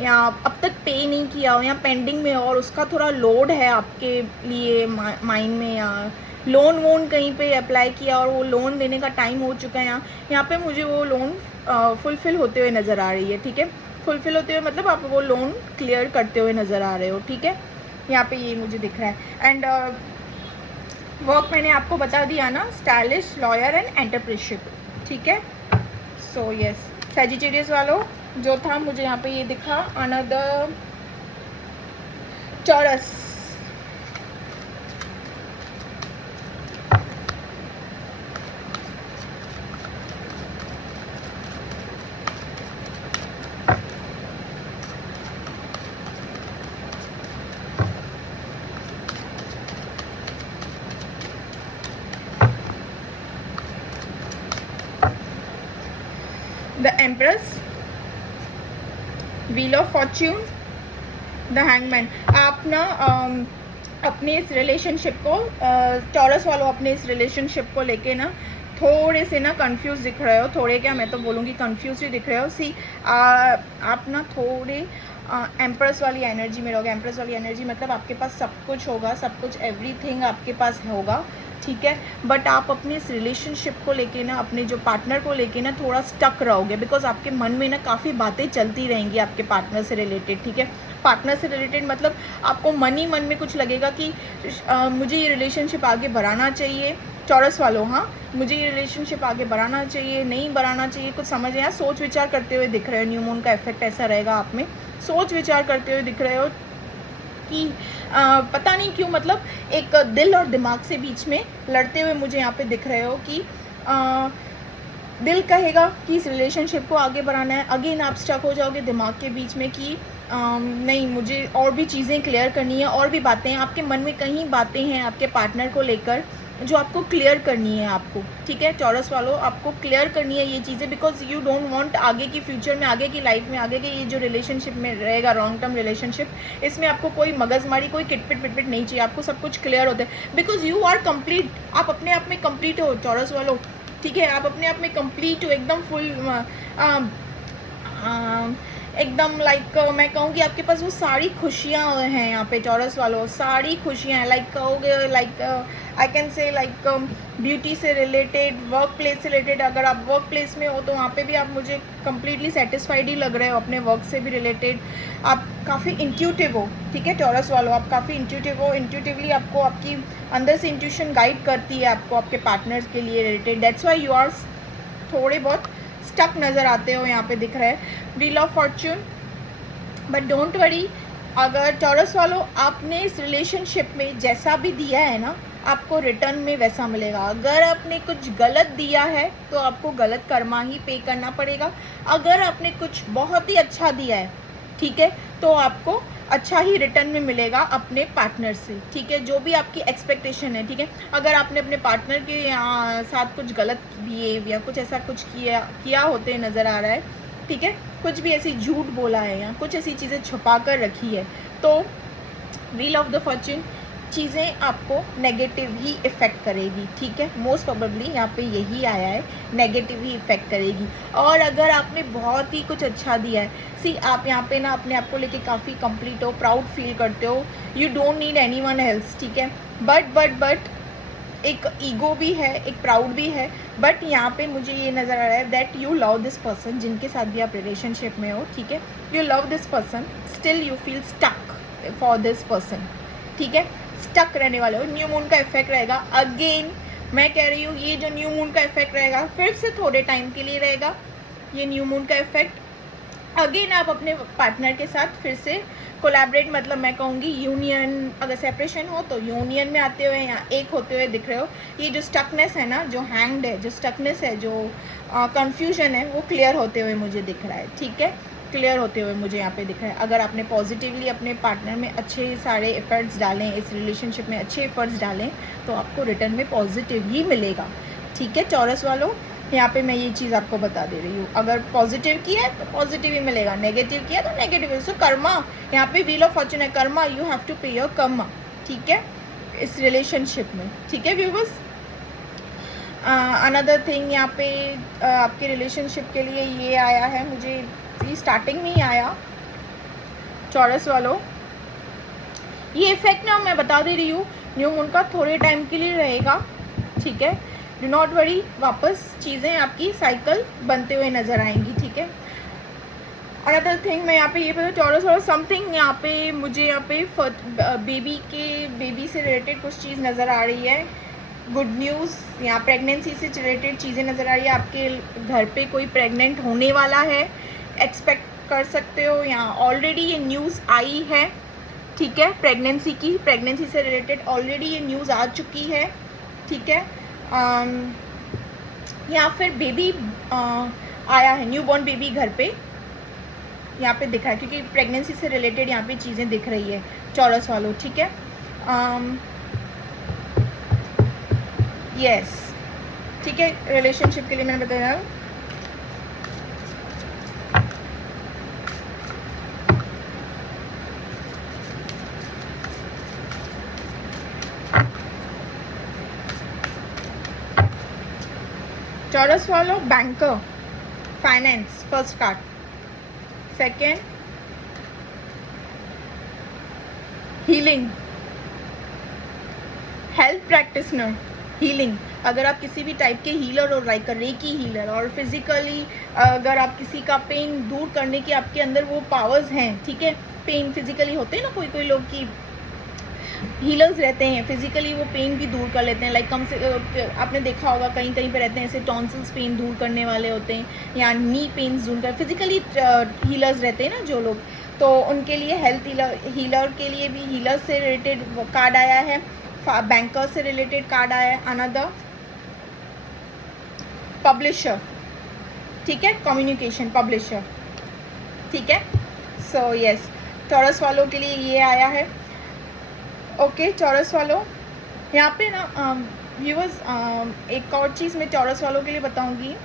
या अब तक पे नहीं किया हो, या पेंडिंग में हो और उसका थोड़ा लोड है आपके लिए माइंड में, या लोन वोन कहीं पे अप्लाई किया और वो लोन देने का टाइम हो चुका है, यहाँ पे मुझे वो लोन फुलफ़िल होते हुए नज़र आ रही है, ठीक है। फुलफ़िल होते हुए मतलब आप वो लोन क्लियर करते हुए नज़र आ रहे हो, ठीक है। यहाँ पे ये मुझे दिख रहा है। एंड वर्क मैंने आपको बता दिया ना, स्टाइलिश, लॉयर एंड एंटरप्रेन्योरशिप, ठीक है। सो यस, सजिटेरियस वालों जो था मुझे यहाँ पे ये दिखा। Another taurus, the empress, wheel of Fortune, the hangman. आप ना अपने इस रिलेशनशिप को, टॉरस वालों अपने इस रिलेशनशिप को लेके ना थोड़े से ना कंफ्यूज दिख रहे हो, थोड़े क्या मैं तो बोलूँगी कंफ्यूज ही दिख रहे हो। सी आप ना थोड़े एम्प्रेस वाली एनर्जी में रहोगे। एम्प्रेस वाली एनर्जी मतलब आपके पास सब कुछ होगा, सब कुछ, एवरीथिंग आपके पास होगा, ठीक है। बट आप अपने इस रिलेशनशिप को लेके ना, अपने जो पार्टनर को लेके ना थोड़ा स्टक रहोगे, बिकॉज आपके मन में ना काफ़ी बातें चलती रहेंगी आपके पार्टनर से रिलेटेड, ठीक है। पार्टनर से रिलेटेड मतलब आपको मन ही मन में कुछ लगेगा कि मुझे ये रिलेशनशिप आगे बढ़ाना चाहिए, चौरस वालों, हाँ मुझे ये रिलेशनशिप आगे बढ़ाना चाहिए, नहीं बढ़ाना चाहिए, कुछ समझ नहीं आया, सोच विचार करते हुए दिख रहे हो। न्यू मून का इफेक्ट ऐसा रहेगा आप में, सोच विचार करते हुए दिख रहे हो कि पता नहीं क्यों, मतलब एक दिल और दिमाग से बीच में लड़ते हुए मुझे यहाँ पे दिख रहे हो कि दिल कहेगा कि इस रिलेशनशिप को आगे बढ़ाना है, अगेन आप स्टक हो जाओगे दिमाग के बीच में कि नहीं मुझे और भी चीज़ें क्लियर करनी है, और भी बातें हैं आपके मन में, कहीं बातें हैं आपके पार्टनर को लेकर जो आपको क्लियर करनी है आपको, ठीक है चौरस वालों, आपको क्लियर करनी है ये चीज़ें, बिकॉज यू डोंट वांट आगे की फ्यूचर में, आगे की लाइफ में, आगे के ये जो रिलेशनशिप में रहेगा लॉन्ग टर्म रिलेशनशिप, इसमें आपको कोई मगजमारी, कोई किटपिट पिटपिट नहीं चाहिए, आपको सब कुछ क्लियर होता है, बिकॉज यू आर कंप्लीट, आप अपने आप में कंप्लीट हो चौरस वालों, ठीक है, आप अपने आप में कंप्लीट हो, एकदम फुल, एकदम लाइक मैं कहूँ कि आपके पास वो सारी खुशियाँ हैं यहाँ पे चौरस वालों, सारी खुशियाँ हैं, लाइक कहोगे like I can say like beauty से रिलेटेड, वर्क प्लेस से रिलेटेड, अगर आप वर्क प्लेस में हो तो वहाँ पे भी आप मुझे कम्प्लीटली सेटिस्फाइड ही लग रहे हो, अपने वर्क से भी रिलेटेड आप काफ़ी इंट्यूटिव हो, ठीक है चौरस वालों, आप काफ़ी इंट्यूटिव हो, इंट्यूटिवली आपको आपकी अंदर से इंट्यूशन गाइड करती है आपको आपके पार्टनर्स के लिए related, that's why you are थोड़े बहुत स्टक नज़र आते हो, यहाँ पे दिख रहा है wheel of Fortune, but don't worry, अगर चौरस वालों आपने इस रिलेशनशिप में जैसा भी दिया है ना, आपको रिटर्न में वैसा मिलेगा, अगर आपने कुछ गलत दिया है तो आपको गलत कर्मा ही पे करना पड़ेगा, अगर आपने कुछ बहुत ही अच्छा दिया है, ठीक है, तो आपको अच्छा ही रिटर्न में मिलेगा अपने पार्टनर से, ठीक है, जो भी आपकी एक्सपेक्टेशन है, ठीक है, अगर आपने अपने पार्टनर के साथ कुछ गलत बिहेव या कुछ ऐसा कुछ किया होते नज़र आ रहा है, ठीक है, कुछ भी ऐसी झूठ बोला है या कुछ ऐसी चीज़ें छुपा कर रखी है, तो व्हील ऑफ द फॉर्च्यून चीज़ें आपको नेगेटिव ही इफ़ेक्ट करेगी, ठीक है, मोस्ट प्रोबेबली यहाँ पे यही आया है, नेगेटिव ही इफ़ेक्ट करेगी। और अगर आपने बहुत ही कुछ अच्छा दिया है, सी आप यहाँ पे ना अपने आप को लेके काफ़ी कंप्लीट हो, प्राउड फील करते हो, you don't need anyone else, ठीक है, बट एक ईगो भी है, एक प्राउड भी है, बट यहाँ पे मुझे ये नज़र आ रहा है that you love this person, जिनके साथ भी आप रिलेशनशिप में हो, ठीक है, you love this person, still you feel stuck for this person, ठीक है, स्टक रहने वाले हो, न्यू मून का इफेक्ट रहेगा, अगेन मैं कह रही हूँ ये जो न्यू मून का इफेक्ट रहेगा फिर से थोड़े टाइम के लिए रहेगा, ये न्यू मून का इफेक्ट, अगेन आप अपने पार्टनर के साथ फिर से कोलैबोरेट, मतलब मैं कहूँगी यूनियन, अगर सेपरेशन हो तो यूनियन में आते हुए या एक होते हुए दिख रहे हो, ये जो स्टकनेस है ना, जो हैंग्ड है, जो स्टकनेस है, जो कंफ्यूजन है, वो क्लियर होते हुए मुझे दिख रहा है, ठीक है, क्लियर होते हुए मुझे यहाँ पे दिख रहा है। अगर आपने पॉजिटिवली अपने पार्टनर में अच्छे सारे एफर्ट्स डालें, इस रिलेशनशिप में अच्छे एफर्ट्स डालें, तो आपको रिटर्न में पॉजिटिव ही मिलेगा, ठीक है चौरस वालों, यहाँ पे मैं ये चीज़ आपको बता दे रही हूँ, अगर पॉजिटिव किया है तो पॉजिटिव ही मिलेगा, नेगेटिव किया तो नेगेटिव, सो कर्मा, यहाँ पे व्हील ऑफ फॉर्च्यून है, कर्मा, यू हैव टू पे योर कर्मा, ठीक है, इस रिलेशनशिप में, ठीक है व्यूवर्स। अनदर थिंग यहाँ पे आपके रिलेशनशिप के लिए ये आया है, मुझे स्टार्टिंग में ही आया चौरस वालों, ये इफेक्ट ना मैं बता दे रही हूँ न्यू मून का थोड़े टाइम के लिए रहेगा, ठीक है, डू नॉट वरी, वापस चीज़ें आपकी साइकिल बनते हुए नजर आएंगी, ठीक है। अनदर थिंग मैं यहाँ पे ये पता चौरस वालों, समथिंग यहाँ पे मुझे यहाँ पे बेबी से रिलेटेड कुछ चीज़ नज़र आ रही है, गुड न्यूज़, यहाँ प्रेगनेंसी से रिलेटेड चीज़ें नज़र आ रही है, आपके घर पे कोई प्रेग्नेंट होने वाला है, एक्सपेक्ट कर सकते हो, यहाँ ऑलरेडी ये न्यूज़ आई है, ठीक है, प्रेगनेंसी की, प्रेगनेंसी से रिलेटेड ऑलरेडी ये न्यूज़ आ चुकी है, ठीक है, या फिर बेबी आया है, न्यू बॉर्न बेबी घर पे यहाँ पे दिख रहा है, क्योंकि प्रेगनेंसी से रिलेटेड यहाँ पे चीज़ें दिख रही है चौरस वालों, ठीक है, यस, ठीक है, रिलेशनशिप के लिए मैंने बताया। चौरस वालों, banker, finance, first card, second healing, health practitioner, healing, अगर आप किसी भी टाइप के हीलर हो, लाइक रेकी हीलर, और फिजिकली अगर आप किसी का पेन दूर करने की आपके अंदर वो पावर्स हैं, ठीक है, पेन फिजिकली होते हैं ना कोई कोई लोग की हीलर्स रहते हैं, फिजिकली वो पेन भी दूर कर लेते हैं। लाइक कम से आपने देखा होगा कहीं कहीं पे रहते हैं ऐसे टॉन्सिल्स पेन दूर करने वाले होते हैं, या नी पेन्स दूर कर, फिजिकली हीलर्स रहते हैं ना जो लोग, तो उनके लिए हेल्थ हीलर के लिए भी हीलर से रिलेटेड कार्ड आया है, बैंकर से रिलेटेड कार्ड आया है, अनदर पब्लिशर, ठीक है, कम्युनिकेशन पब्लिशर, ठीक है। सो यस, टॉरस वालों के लिए ये आया है। ओके टॉरस वालों, यहाँ पे ना व्यूअर्स एक और चीज़ मैं टॉरस वालों के लिए बताऊंगी,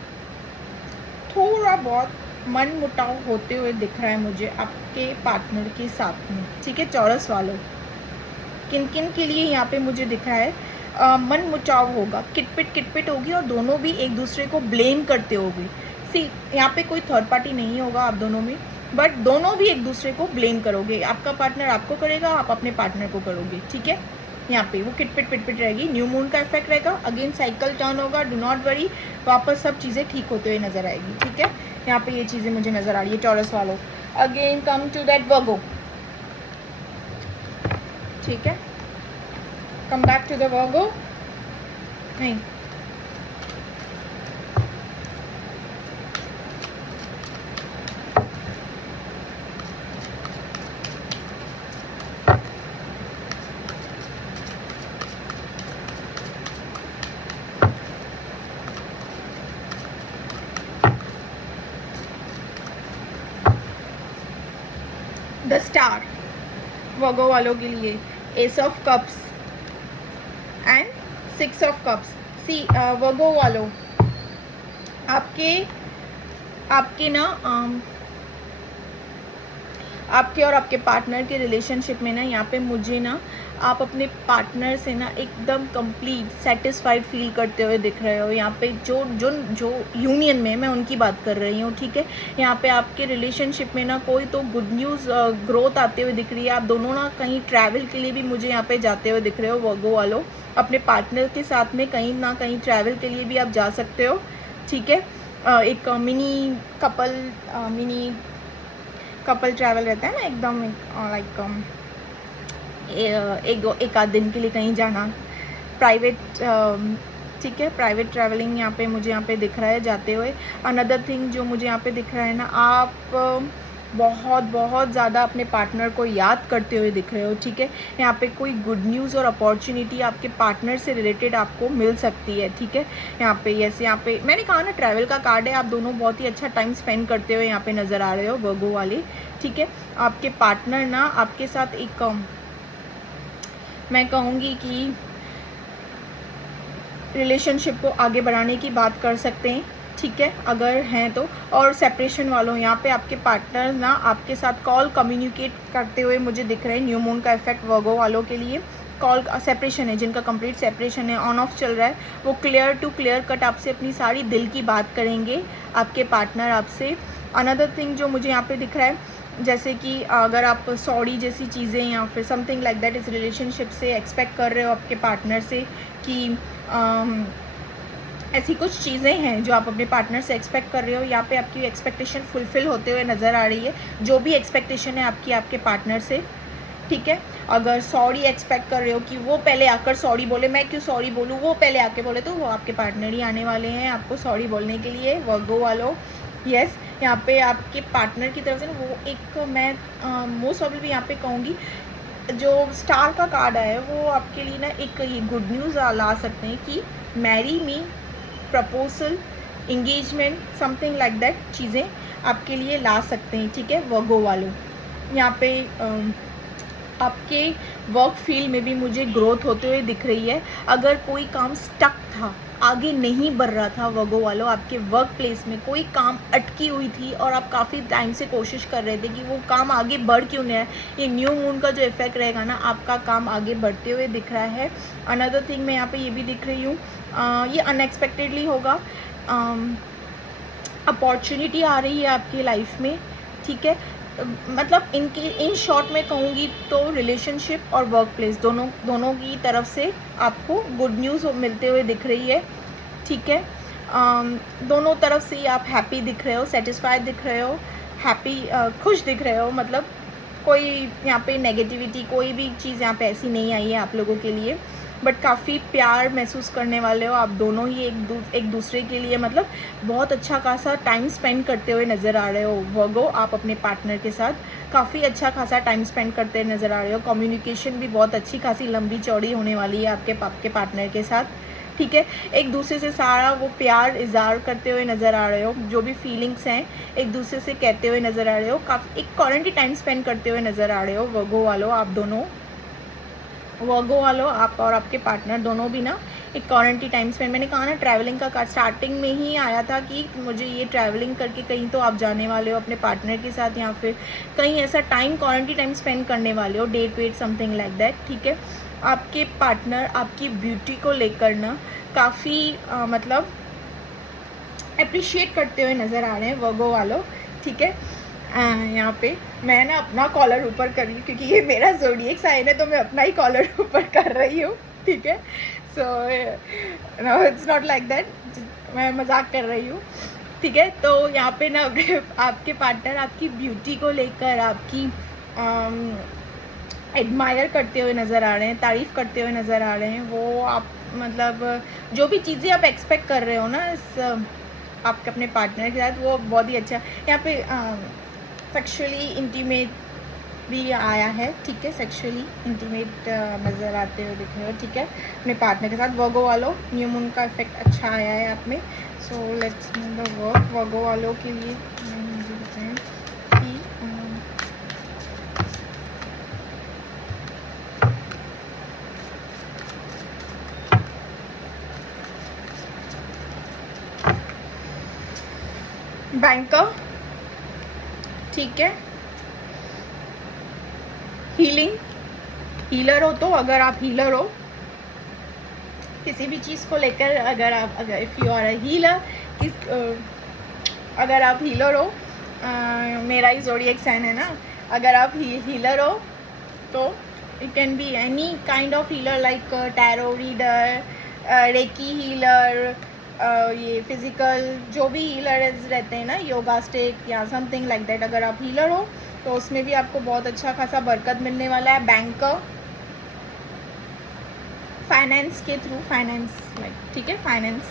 थोड़ा बहुत मन मुटाव होते हुए दिख रहा है मुझे आपके पार्टनर के साथ में, ठीक है। टॉरस वालों, किन किन के लिए यहाँ पे मुझे दिख रहा है मन मुटाव होगा, किटपिट होगी, और दोनों भी एक दूसरे को ब्लेम करते होंगे। सी, यहाँ पे कोई थर्ड पार्टी नहीं होगा आप दोनों में, बट दोनों भी एक दूसरे को ब्लेम करोगे। आपका पार्टनर आपको करेगा, आप अपने पार्टनर को करोगे, ठीक है। यहाँ पे वो किटपिट रहेगी, न्यू मून का इफेक्ट रहेगा, अगेन साइकिल टर्न होगा, डू नॉट वरी, वापस सब चीज़ें ठीक होते हुए नजर आएगी, ठीक है। यहाँ पे ये चीज़ें मुझे नजर आ रही है टॉरस वालों। Again come to that Virgo, ठीक है, come back to the Virgo, नहीं द स्टार वर्गो वालों के लिए, ace of cups and 6 of cups. See Virgo वालों, आपके ना आपके और आपके पार्टनर के रिलेशनशिप में ना, यहाँ पे मुझे ना आप अपने पार्टनर से ना एकदम कंप्लीट सेटिस्फाइड फील करते हुए दिख रहे हो। यहाँ पे जो जो जो यूनियन में मैं उनकी बात कर रही हूँ, ठीक है। यहाँ पे आपके रिलेशनशिप में ना कोई तो गुड न्यूज़ ग्रोथ आते हुए दिख रही है। आप दोनों ना कहीं ट्रैवल के लिए भी मुझे यहाँ पे जाते हुए दिख रहे हो वर्गो वालों, अपने पार्टनर के साथ में कहीं ना कहीं ट्रैवल के लिए भी आप जा सकते हो, ठीक है। एक मिनी कपल ट्रैवल रहता है ना एकदम, लाइक एक आध दिन के लिए कहीं जाना, प्राइवेट, ठीक है, प्राइवेट ट्रैवलिंग यहाँ पे मुझे यहाँ पे दिख रहा है जाते हुए। अनदर थिंग जो मुझे यहाँ पे दिख रहा है ना, आप बहुत ज़्यादा अपने पार्टनर को याद करते हुए दिख रहे हो, ठीक है। यहाँ पे कोई गुड न्यूज़ और अपॉर्चुनिटी आपके पार्टनर से रिलेटेड आपको मिल सकती है, ठीक है। यहाँ पे यस, यहाँ पे मैंने कहा ना ट्रैवल का कार्ड है, आप दोनों बहुत ही अच्छा टाइम स्पेंड करते हुए यहाँ पे नज़र आ रहे हो वर्गो वाले, ठीक है। आपके पार्टनर ना आपके साथ एक मैं कहूँगी कि रिलेशनशिप को आगे बढ़ाने की बात कर सकते हैं, ठीक है, अगर हैं तो। और सेपरेशन वालों, यहाँ पे आपके पार्टनर ना आपके साथ कॉल कम्युनिकेट करते हुए मुझे दिख रहे हैं। न्यू मून का इफेक्ट वर्गो वालों के लिए, कॉल सेपरेशन है, जिनका कंप्लीट सेपरेशन है, ऑन ऑफ चल रहा है, वो क्लियर टू क्लियर कट आपसे अपनी सारी दिल की बात करेंगे आपके पार्टनर आपसे। अनदर थिंग जो मुझे यहाँ पे दिख रहा है, जैसे कि अगर आप सॉरी जैसी चीज़ें या फिर समथिंग लाइक दैट इस रिलेशनशिप से एक्सपेक्ट कर रहे हो आपके पार्टनर से, कि ऐसी कुछ चीज़ें हैं जो आप अपने पार्टनर से एक्सपेक्ट कर रहे हो, यहाँ पे आपकी एक्सपेक्टेशन फुलफिल होते हुए नज़र आ रही है। जो भी एक्सपेक्टेशन है आपकी आपके पार्टनर से, ठीक है। अगर सॉरी एक्सपेक्ट कर रहे हो कि वो पहले आकर सॉरी बोले, मैं क्यों सॉरी बोलूँ, वो पहले आके बोले, तो वो आपके पार्टनर ही आने वाले हैं आपको सॉरी बोलने के लिए वर्गो वालों। यस, यहाँ पे आपके पार्टनर की तरफ से ना वो एक, मैं मोस्ट प्रॉबेबली यहाँ पे कहूँगी जो स्टार का कार्ड है वो आपके लिए ना एक ये गुड न्यूज़ ला सकते हैं कि marry me, proposal, engagement, something like that चीज़ें आपके लिए ला सकते हैं, ठीक है वर्गो वालों। यहाँ पे आपके वर्क फील्ड में भी मुझे ग्रोथ होते हुए दिख रही है। अगर कोई काम स्टक था, आगे नहीं बढ़ रहा था वर्गो वालों, आपके वर्क प्लेस में कोई काम अटकी हुई थी और आप काफ़ी टाइम से कोशिश कर रहे थे कि वो काम आगे बढ़ क्यों नहीं है, ये न्यू मून का जो इफेक्ट रहेगा ना, आपका काम आगे बढ़ते हुए दिख रहा है। अनदर थिंग मैं यहाँ पे ये भी दिख रही हूँ, ये अनएक्सपेक्टेडली होगा, अपॉर्चुनिटी आ रही है आपकी लाइफ में, ठीक है। मतलब इन शॉर्ट में कहूँगी तो रिलेशनशिप और वर्क प्लेस दोनों की तरफ से आपको गुड न्यूज़ मिलते हुए दिख रही है, ठीक है। दोनों तरफ से आप हैप्पी दिख रहे हो, सेटिस्फाइड दिख रहे हो, हैप्पी खुश दिख रहे हो, मतलब कोई यहाँ पे नेगेटिविटी, कोई भी चीज़ यहाँ पे ऐसी नहीं आई है आप लोगों के लिए, बट काफ़ी प्यार महसूस करने वाले हो आप दोनों ही एक दूसरे के लिए, मतलब बहुत अच्छा खासा टाइम स्पेंड करते हुए नज़र आ रहे हो वर्गो। आप अपने पार्टनर के साथ काफ़ी अच्छा खासा टाइम स्पेंड करते हुए नज़र आ रहे हो। कम्युनिकेशन भी बहुत अच्छी खासी लंबी चौड़ी होने वाली है आपके पार्टनर के साथ, ठीक है। एक दूसरे से सारा वो प्यार इज़हार करते हुए नज़र आ रहे हो, जो भी फीलिंग्स हैं एक दूसरे से कहते हुए नज़र आ रहे हो। काफ़ी एक क्वालिटी टाइम स्पेंड करते हुए नज़र आ रहे हो वर्गो वालों, आप दोनों वर्गो वालों, आप और आपके पार्टनर दोनों भी ना एक क्वारंटी टाइम स्पेंड, मैंने कहा ना ट्रैवलिंग का स्टार्टिंग में ही आया था कि मुझे ये ट्रैवलिंग करके कहीं तो आप जाने वाले हो अपने पार्टनर के साथ, या फिर कहीं ऐसा क्वारंटी टाइम स्पेंड करने वाले हो, date wait something like that, ठीक है। आपके पार्टनर आपकी ब्यूटी को लेकर ना काफ़ी मतलब अप्रिशिएट करते हुए नज़र आ रहे हैं वर्गो वालों, ठीक है। यहाँ पे मैं ना अपना कॉलर ऊपर कर रही हूँ क्योंकि ये मेरा ज़ोडिएक साइन है, तो मैं अपना ही कॉलर ऊपर कर रही हूँ, ठीक है। So no it's not like that, मैं मजाक कर रही हूँ, ठीक है। तो यहाँ पे ना आपके पार्टनर आपकी ब्यूटी को लेकर आपकी एडमायर करते हुए नज़र आ रहे हैं, तारीफ़ करते हुए नज़र आ रहे हैं। वो आप मतलब जो भी चीज़ें आप एक्सपेक्ट कर रहे हो ना इस आपके अपने पार्टनर के साथ, वो बहुत ही अच्छा। यहाँ पे सेक्सुअली इंटीमेट भी आया है, ठीक है। सेक्सुअली इंटीमेट नज़र आते हुए दिख रहे हो, ठीक है, अपने पार्टनर के साथ वर्गो वालों। न्यू मून का इफेक्ट अच्छा आया है आप में। So let's know the work Virgo वालों के लिए मुझे बताएं कि बैंकर, ठीक है। हीलर हो, तो अगर आप हीलर हो किसी भी चीज़ को लेकर, अगर if you are a healer, अगर आप हीलर हो, मेरा ही ज़ोडिएक साइन है ना, अगर आप हीलर हो तो it can be any kind of healer like tarot reader, recce healer, ये फिजिकल जो भी हीलर्स रहते हैं ना, योगा स्टिक या समथिंग लाइक दैट। अगर आप हीलर हो तो उसमें भी आपको बहुत अच्छा खासा बरकत मिलने वाला है। बैंकर, फाइनेंस के थ्रू, फाइनेंस लाइक, ठीक है, फाइनेंस।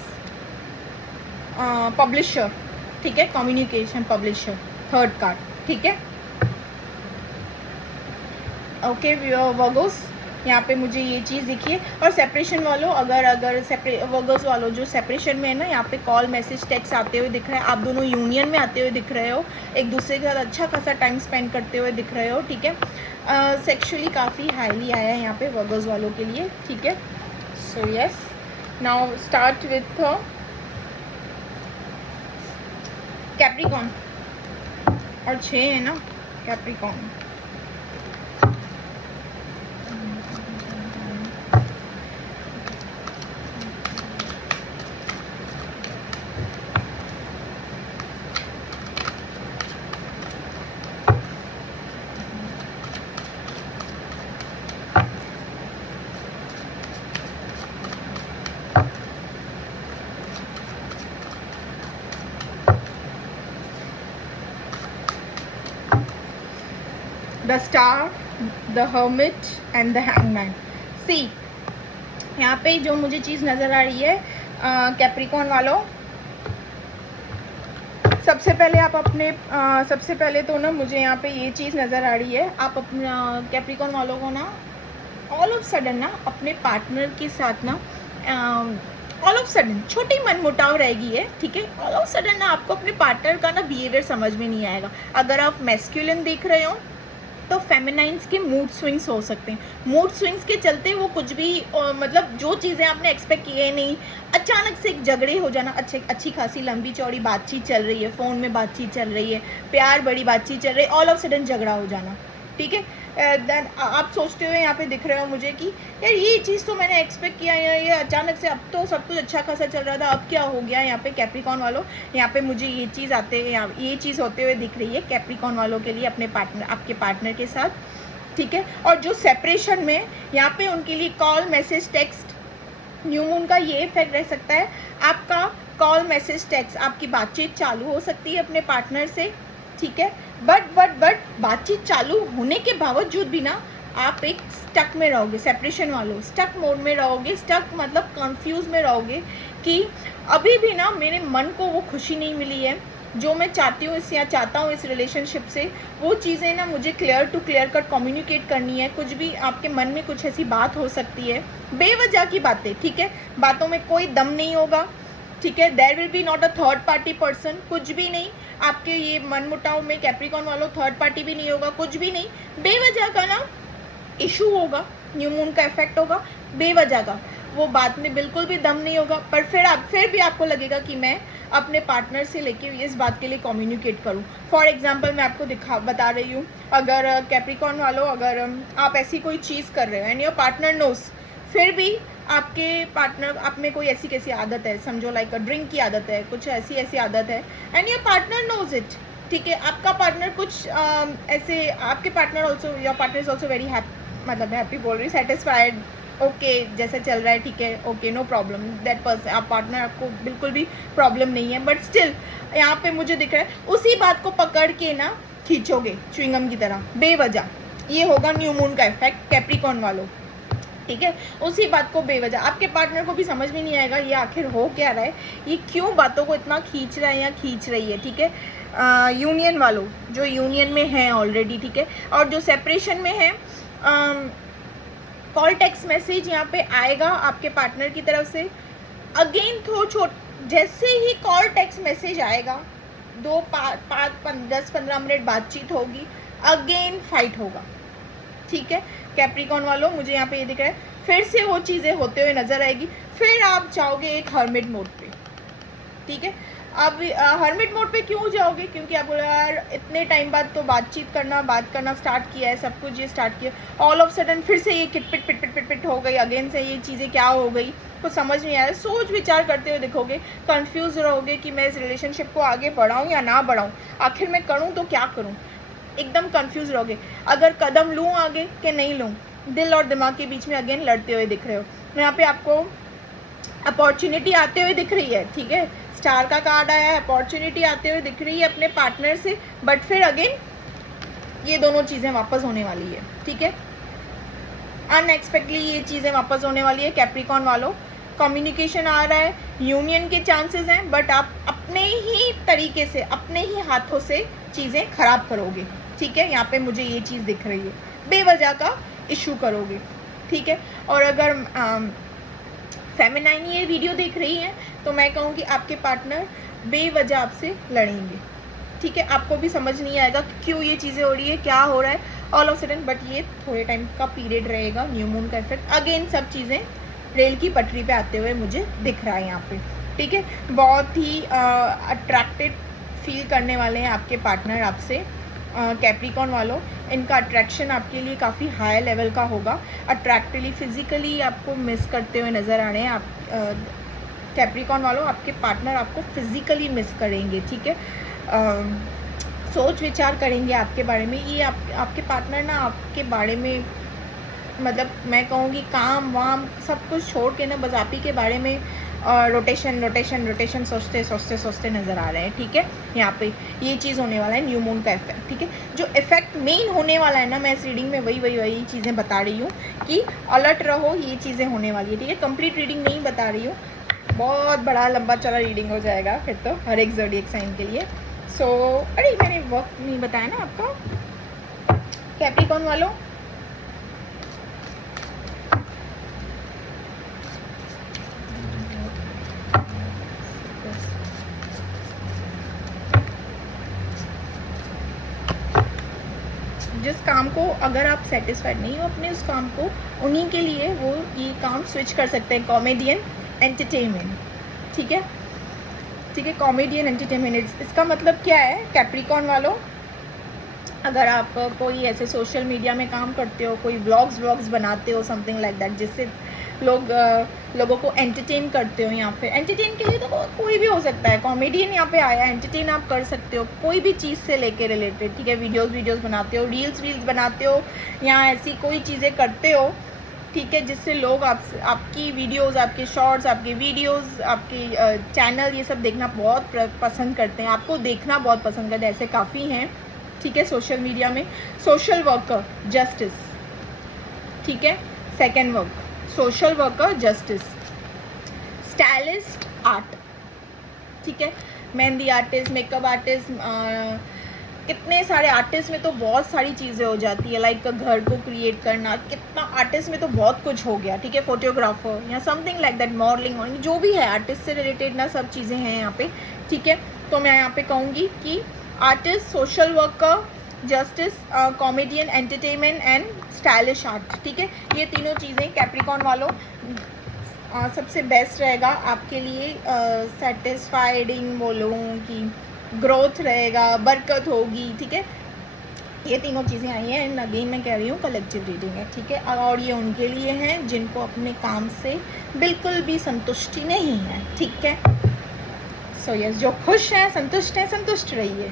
पब्लिशर, ठीक है, कम्युनिकेशन पब्लिशर, थर्ड कार्ड, ठीक है। ओके वर्गोस, यहाँ पे मुझे ये चीज़ दिखी है। और सेपरेशन वालों, अगर वर्गोस वालों जो सेपरेशन में है ना, यहाँ पे कॉल मैसेज टेक्स्ट आते हुए दिख रहा है। आप दोनों यूनियन में आते हुए दिख रहे हो, एक दूसरे के साथ अच्छा खासा टाइम स्पेंड करते हुए दिख रहे हो, ठीक है। सेक्सुअली काफ़ी हाईली आया है यहाँ पे वर्गोस वालों के लिए, ठीक है। So yes, now start with Capricorn, और 6 है ना Capricorn. The Star, the Hermit and the Hangman. See, यहाँ पे जो मुझे चीज़ नज़र आ रही है कैप्रिकॉर्न वालों, सबसे पहले आप अपने सबसे पहले तो ना मुझे यहाँ पे ये चीज़ नज़र आ रही है, आप अपने कैप्रिकॉर्न वालों को ना ऑल ऑफ सडन ना अपने पार्टनर के साथ ना ऑल ऑफ सडन छोटी मनमुटाव रहेगी है, ठीक है। ऑल ऑफ सडन ना आपको अपने पार्टनर का ना बिहेवियर समझ में नहीं आएगा। अगर आप मैस्कुलिन देख रहे हो तो फेमिनाइंस के मूड स्विंग्स हो सकते हैं। मूड स्विंग्स के चलते वो कुछ भी मतलब जो चीज़ें आपने एक्सपेक्ट किए नहीं, अचानक से एक झगड़े हो जाना, अच्छी खासी लंबी चौड़ी बातचीत चल रही है, फ़ोन में बातचीत चल रही है, प्यार बड़ी बातचीत चल रही है, ऑल ऑफ सडन झगड़ा हो जाना, ठीक है। देन आप सोचते हुए यहाँ पे दिख रहे हो मुझे कि यार ये चीज़ तो मैंने एक्सपेक्ट किया, ये अचानक से अब तो सब कुछ अच्छा खासा चल रहा था, अब क्या हो गया। यहाँ पे कैप्रिकॉर्न वालों, यहाँ पे मुझे ये चीज़ ये चीज़ होते हुए दिख रही है कैप्रिकॉर्न वालों के लिए अपने आपके पार्टनर के साथ, ठीक है। और जो सेपरेशन में यहाँ पे उनके लिए call message text, new moon का ये इफेक्ट रह सकता है। आपका कॉल मैसेज टेक्स्ट, आपकी बातचीत चालू हो सकती है अपने पार्टनर से, ठीक है। बट बातचीत चालू होने के बावजूद भी ना आप एक स्टक में रहोगे, सेपरेशन वालों, स्टक मोड में रहोगे, स्टक मतलब कंफ्यूज में रहोगे कि अभी भी ना मेरे मन को वो खुशी नहीं मिली है जो मैं चाहती हूँ या चाहता हूँ इस रिलेशनशिप से। वो चीज़ें ना मुझे clear to clear cut communicate करनी है। कुछ भी आपके मन में कुछ ऐसी बात हो सकती है, बेवजह की बातें, ठीक है, बातों में कोई दम नहीं होगा, ठीक है, there will be not a third party person, कुछ भी नहीं। आपके ये मन मुटाव में कैप्रिकॉर्न वालों थर्ड पार्टी भी नहीं होगा, कुछ भी नहीं, बेवजह का ना इशू होगा, न्यू मून का इफेक्ट होगा, बेवजह का, वो बात में बिल्कुल भी दम नहीं होगा। पर फिर भी आपको लगेगा कि मैं अपने पार्टनर से लेके इस बात के लिए कम्युनिकेट करूं। फॉर एग्जांपल मैं आपको बता रही हूँ, अगर कैप्रिकॉर्न वालों अगर आप ऐसी कोई चीज़ कर रहे हो एंड योर पार्टनर नोस, फिर भी आपके पार्टनर, आप में कोई ऐसी कैसी आदत है, समझो लाइक ड्रिंक की आदत है, कुछ ऐसी आदत है and your partner knows it, ठीक है, आपका पार्टनर कुछ ऐसे, आपके partner also, your partner is also very happy, मतलब हैप्पी बोल रही, सेटिस्फाइड, ओके जैसे चल रहा है, ठीक है, okay no problem, that person, आप पार्टनर, आपको बिल्कुल भी प्रॉब्लम नहीं है, बट स्टिल यहाँ पे मुझे दिख रहा है उसी बात को पकड़ के ना खींचोगे च्युइंगम की तरह बेवजह। ये होगा न्यू मून का इफेक्ट कैप्रिकॉर्न वालों, ठीक है, उसी बात को बेवजह। आपके पार्टनर को भी समझ में नहीं आएगा ये आखिर हो क्या रहा है, ये क्यों बातों को इतना खींच रहा है या खींच रही है, ठीक है। यूनियन वालों जो यूनियन में है ऑलरेडी, ठीक है, और जो सेपरेशन में है, कॉल टेक्स्ट मैसेज यहाँ पे आएगा आपके पार्टनर की तरफ से। अगेन जैसे ही कॉल टेक्स्ट मैसेज आएगा, 10-15 मिनट बातचीत होगी, अगेन फाइट होगा, ठीक है। कैप्रिकॉर्न वालों मुझे यहाँ पे ये दिख रहा है, फिर से वो चीज़ें होते हुए नजर आएगी, फिर आप जाओगे एक हर्मिट मोड पे, ठीक है। अब हर्मिट मोड पे क्यों जाओगे, क्योंकि आप बोले यार इतने टाइम बाद तो बात करना स्टार्ट किया है, सब कुछ ये स्टार्ट किया, ऑल ऑफ सडन फिर से ये पिट हो गई, अगेन से ये चीज़ें क्या हो गई, कुछ समझ नहीं आ रहा, सोच विचार करते हुए दिखोगे, कंफ्यूज रहोगे कि मैं इस रिलेशनशिप को आगे बढ़ाऊँ या ना बढ़ाऊँ, आखिर मैं करूँ तो क्या करूँ, एकदम कंफ्यूज रहोगे। अगर कदम लूँ आगे कि नहीं लूँ, दिल और दिमाग के बीच में अगेन लड़ते हुए दिख रहे हो। यहाँ पे आपको अपॉर्चुनिटी आते हुए दिख रही है, ठीक है, स्टार का कार्ड आया है, अपॉर्चुनिटी आते हुए दिख रही है अपने पार्टनर से, बट फिर अगेन ये दोनों चीज़ें वापस होने वाली है, ठीक है, अनएक्सपेक्टेडली ये चीज़ें वापस होने वाली है। कैप्रिकॉर्न वालों कम्युनिकेशन आ रहा है, यूनियन के चांसेस हैं, बट आप अपने ही तरीके से, अपने ही हाथों से चीज़ें खराब करोगे, ठीक है, यहाँ पे मुझे ये चीज़ दिख रही है, बेवजह का इशू करोगे, ठीक है। और अगर फेमिनाइन ये वीडियो देख रही हैं तो मैं कहूँगी आपके पार्टनर बेवजह आपसे लड़ेंगे, ठीक है, आपको भी समझ नहीं आएगा क्यों ये चीज़ें हो रही है, क्या हो रहा है ऑल ऑफ सडन, बट ये थोड़े टाइम का पीरियड रहेगा, न्यू मून का इफेक्ट, अगेन सब चीज़ें रेल की पटरी पे आते हुए मुझे दिख रहा है यहाँ पे, ठीक है। बहुत ही अट्रैक्टेड फील करने वाले हैं आपके पार्टनर आपसे, कैप्रिकॉर्न वालों, इनका अट्रैक्शन आपके लिए काफ़ी हाई लेवल का होगा, अट्रैक्टिवली फिजिकली आपको मिस करते हुए नज़र आ रहे हैं। आप कैप्रिकॉर्न वालों, आपके पार्टनर आपको फिजिकली मिस करेंगे, ठीक है, सोच विचार करेंगे आपके बारे में, ये आपके पार्टनर ना आपके बारे में, मतलब मैं कहूँगी काम वाम सब कुछ छोड़ के ना बस आप ही के बारे में रोटेशन सोचते नज़र आ रहे हैं, ठीक है। यहाँ पे ये चीज़ होने वाला है न्यू मून का इफेक्ट, ठीक है। जो इफेक्ट मेन होने वाला है ना, मैं इस रीडिंग में वही चीज़ें बता रही हूँ कि अलर्ट रहो, ये चीज़ें होने वाली है, ठीक है। कंप्लीट रीडिंग नहीं बता रही हूँ, बहुत बड़ा लंबा चौड़ा रीडिंग हो जाएगा फिर तो हर एक ज़ोडिएक साइन के लिए। सो अरे मैंने वक्त नहीं बताया ना आपका, कैप्रिकॉर्न वालों जिस काम को अगर आप सेटिस्फाइड नहीं हो अपने उस काम को, उन्हीं के लिए वो ये काम स्विच कर सकते हैं, कॉमेडियन एंटरटेनमेंट, ठीक है, ठीक है, कॉमेडियन एंटरटेनमेंट। इसका मतलब क्या है कैप्रिकॉर्न वालों, अगर आप कोई ऐसे सोशल मीडिया में काम करते हो, कोई व्लॉग्स बनाते हो, समथिंग लाइक दैट, जिससे लोगों को एंटरटेन करते हो, यहाँ पे एंटरटेन के लिए तो कोई भी हो सकता है, कॉमेडियन यहाँ पे आया, एंटरटेन आप कर सकते हो कोई भी चीज़ से लेके रिलेटेड, ठीक है, वीडियोस बनाते हो, रील्स बनाते हो, या ऐसी कोई चीज़ें करते हो, ठीक है, जिससे लोग आपकी वीडियोस, आपके शॉर्ट्स, आपके वीडियोस, आपके चैनल ये सब देखना बहुत पसंद करते हैं, आपको देखना बहुत पसंद करते हैं, ऐसे काफ़ी हैं, ठीक है, सोशल मीडिया में। सोशल वर्कर जस्टिस, ठीक है, second work social worker justice. Stylist art, ठीक है, मेहंदी आर्टिस्ट, मेकअप आर्टिस्ट, कितने सारे आर्टिस्ट में तो बहुत सारी चीज़ें हो जाती है, लाइक घर को क्रिएट करना, कितना आर्टिस्ट में तो बहुत कुछ हो गया, ठीक है, फोटोग्राफर या समथिंग लाइक दैट, मॉडलिंग, जो भी है आर्टिस्ट से रिलेटेड ना, सब चीज़ें हैं यहाँ पे, ठीक है। तो मैं यहाँ पे कहूँगी कि artist, social worker, justice, comedian, entertainment and stylish art, ठीक है। ये तीनों चीज़ें कैप्रिकॉर्न वालों सबसे बेस्ट रहेगा आपके लिए। सेटिस्फाइडिंग बोलूँ कि ग्रोथ रहेगा, बरकत होगी, ठीक है। ये तीनों चीज़ें आई हैं। एंड अगेन मैं कह रही हूँ कलेक्टिव रीडिंग है, ठीक है, और ये उनके लिए हैं जिनको अपने काम से बिल्कुल भी संतुष्टि नहीं है, ठीक है। सो यस, जो खुश हैं, संतुष्ट रहिए।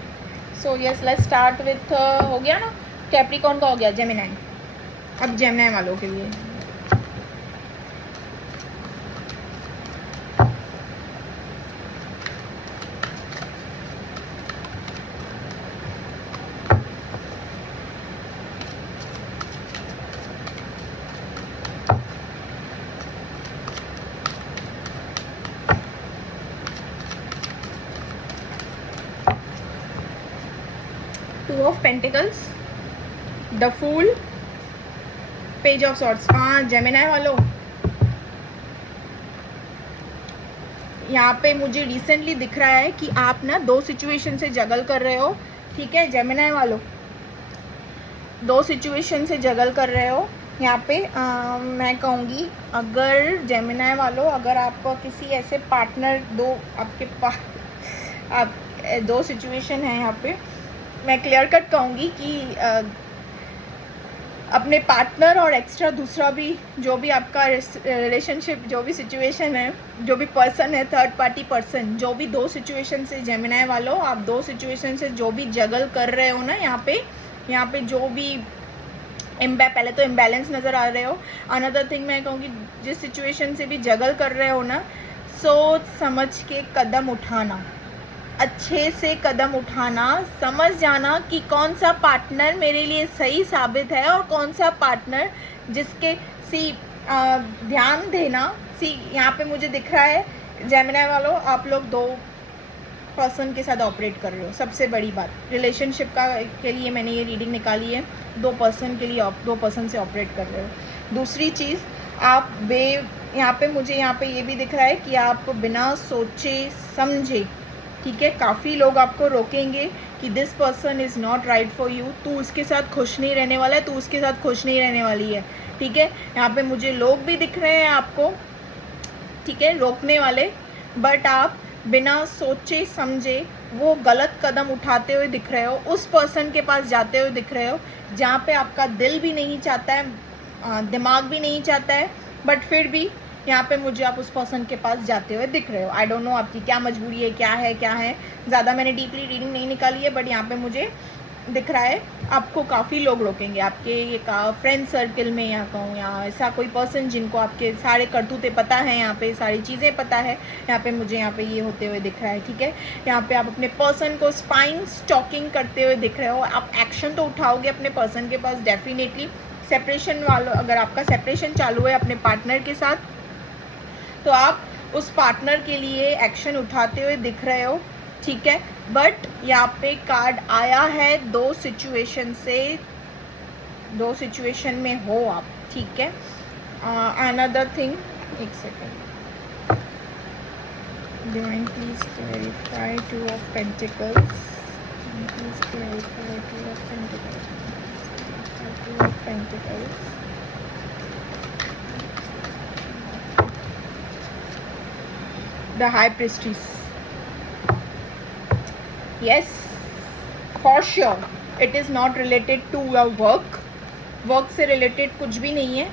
So yes, let's start with, हो गया ना, कैप्रिकॉर्न का हो गया, जेमिनाई। अब जेमिनाई वालों के लिए two of pentacles, the fool, page of swords. हाँ जेमिनाई वालों, यहाँ पे मुझे रिसेंटली दिख रहा है कि आप ना दो सिचुएशन से जगल कर रहे हो, ठीक है। जेमिनाई वालों, दो सिचुएशन से जगल कर रहे हो यहाँ पे। मैं कहूँगी अगर जेमिनाई वालों, अगर आप किसी ऐसे पार्टनर, दो आपके पास आप दो सिचुएशन है यहाँ पे, मैं क्लियर कट कहूँगी कि अपने पार्टनर और एक्स्ट्रा दूसरा भी जो भी आपका रिलेशनशिप, जो भी सिचुएशन है, जो भी पर्सन है, थर्ड पार्टी पर्सन, जो भी दो सिचुएशन से जेमिनाई वालों, आप दो सिचुएशन से जो भी जगल कर रहे हो ना, यहाँ पे जो भी पहले तो इम्बैलेंस नज़र आ रहे हो। अनदर थिंग मैं कहूँगी, जिस सिचुएशन से भी जगल कर रहे हो ना, सोच समझ के कदम उठाना, अच्छे से कदम उठाना, समझ जाना कि कौन सा पार्टनर मेरे लिए सही साबित है और कौन सा पार्टनर जिसके ध्यान देना। यहाँ पे मुझे दिख रहा है जेमिनाई वालों, आप लोग दो पर्सन के साथ ऑपरेट कर रहे हो। सबसे बड़ी बात, रिलेशनशिप के लिए मैंने ये रीडिंग निकाली है, दो पर्सन के लिए, दो पर्सन से ऑपरेट कर रहे हो। दूसरी चीज़, आप यहाँ पे मुझे यहाँ पे ये भी दिख रहा है कि आप बिना सोचे समझे, ठीक है, काफ़ी लोग आपको रोकेंगे कि this person is not right for you, तू उसके साथ खुश नहीं रहने वाला है, तू उसके साथ खुश नहीं रहने वाली है, ठीक है। यहाँ पे मुझे लोग भी दिख रहे हैं आपको, ठीक है, रोकने वाले, बट आप बिना सोचे समझे वो गलत कदम उठाते हुए दिख रहे हो, उस पर्सन के पास जाते हुए दिख रहे हो जहाँ पे आपका दिल भी नहीं चाहता है, दिमाग भी नहीं चाहता है, बट फिर भी यहाँ पे मुझे आप उस पर्सन के पास जाते हुए दिख रहे हो। आई डोंट नो आपकी क्या मजबूरी है, क्या है, ज़्यादा मैंने डीपली रीडिंग नहीं निकाली है, बट यहाँ पे मुझे दिख रहा है आपको काफ़ी लोग रोकेंगे, आपके ये फ्रेंड सर्कल में, या कहूँ या ऐसा कोई पर्सन जिनको आपके सारे करतूते पता है, यहाँ पे सारी चीज़ें पता है, यहाँ पे मुझे यहाँ पे ये होते हुए दिख रहा है, ठीक है। यहाँ पे आप अपने पर्सन को स्पाइन स्टॉकिंग करते हुए दिख रहे हो। आप एक्शन तो उठाओगे अपने पर्सन के पास डेफिनेटली। सेपरेशन वालों, अगर आपका सेपरेशन चालू है अपने पार्टनर के साथ, तो आप उस पार्टनर के लिए एक्शन उठाते हुए दिख रहे हो, ठीक है। बट यहाँ पे कार्ड आया है दो सिचुएशन से, दो सिचुएशन में हो आप, ठीक है। अनदर थिंग, एक second, divine please clarify to of pentacles, please clarify to of pentacles, to of pentacles, the high priestess. Yes, for sure it is not related to your work से related कुछ भी नहीं है।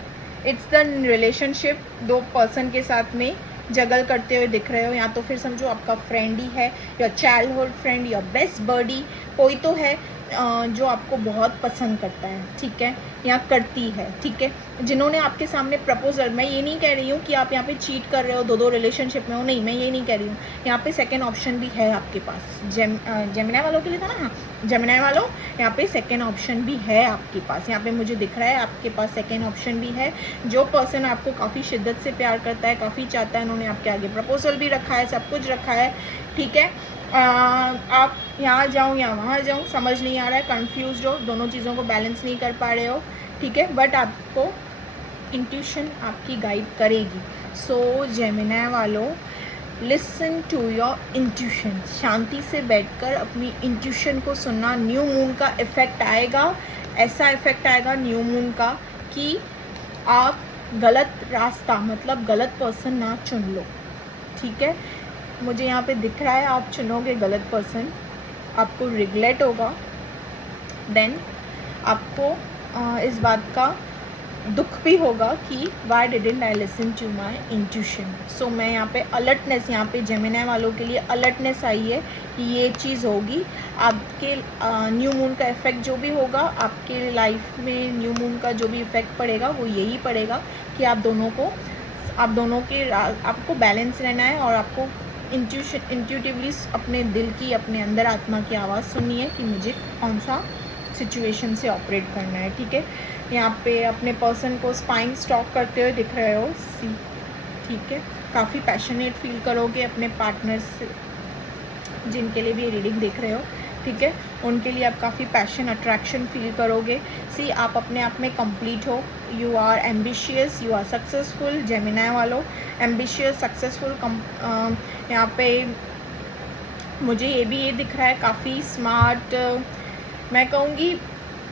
It's the relationship, दो पर्सन के साथ में जगल करते हुए दिख रहे हो, या तो फिर समझो आपका फ्रेंड ही है, या चाइल्डहुड फ्रेंड, या बेस्ट बडी, कोई तो है जो आपको बहुत पसंद करता है, ठीक है, या करती है, ठीक है, जिन्होंने आपके सामने प्रपोजल, मैं ये नहीं कह रही हूँ कि आप यहाँ पे चीट कर रहे हो, दो रिलेशनशिप में हो, नहीं, मैं ये नहीं कह रही हूँ। यहाँ पे सेकेंड ऑप्शन भी है आपके पास। जेमिनी वालों के लिए था ना, हाँ, जेमिनी वालों, यहाँ पे सेकेंड ऑप्शन भी है आपके पास। यहाँ पे मुझे दिख रहा है आपके पास सेकेंड ऑप्शन भी है। जो पर्सन आपको काफ़ी शिद्दत से प्यार करता है, काफ़ी चाहता है, उन्होंने आपके आगे प्रपोजल भी रखा है, सब कुछ रखा है, ठीक है। आप यहाँ जाऊँ या वहाँ जाऊँ समझ नहीं आ रहा है, कंफ्यूज हो, दोनों चीज़ों को बैलेंस नहीं कर पा रहे हो, ठीक है, बट आपको इंट्यूशन आपकी गाइड करेगी। सो जेमिनी वालों, लिसन टू योर इंट्यूशन। शांति से बैठकर अपनी इंट्यूशन को सुनना। न्यू मून का इफेक्ट आएगा, ऐसा इफेक्ट आएगा न्यू मून का कि आप गलत रास्ता, मतलब गलत पर्सन ना चुन लो, ठीक है। मुझे यहाँ पे दिख रहा है आप चुनोगे गलत पर्सन, आपको रिग्रेट होगा, देन आपको इस बात का दुख भी होगा कि why didn't I listen to my intuition. So मैं यहाँ पे अलर्टनेस, यहाँ पे जेमिनी वालों के लिए अलर्टनेस आई है कि ये चीज़ होगी आपके न्यू मून का इफेक्ट जो भी होगा आपके लाइफ में, न्यू मून का जो भी इफेक्ट पड़ेगा वो यही पड़ेगा कि आप दोनों के आपको बैलेंस रहना है और आपको इंट्यूटिवली अपने दिल की, अपने अंदर आत्मा की आवाज़ सुननी है कि मुझे कौन सा सिचुएशन से ऑपरेट करना है, ठीक है। यहाँ पे अपने पर्सन को स्पाइंग स्टॉक करते हुए दिख रहे हो, सी, ठीक है। काफ़ी पैशनेट फील करोगे अपने पार्टनर्स से, जिनके लिए भी ये रीडिंग देख रहे हो, ठीक है, उनके लिए आप काफ़ी पैशन, अट्रैक्शन फील करोगे। सी, आप अपने आप में कंप्लीट हो, you are ambitious, you are successful. Gemini वालों, एम्बिशियस, सक्सेसफुल, यहाँ पे मुझे ये दिख रहा है काफ़ी स्मार्ट, मैं कहूँगी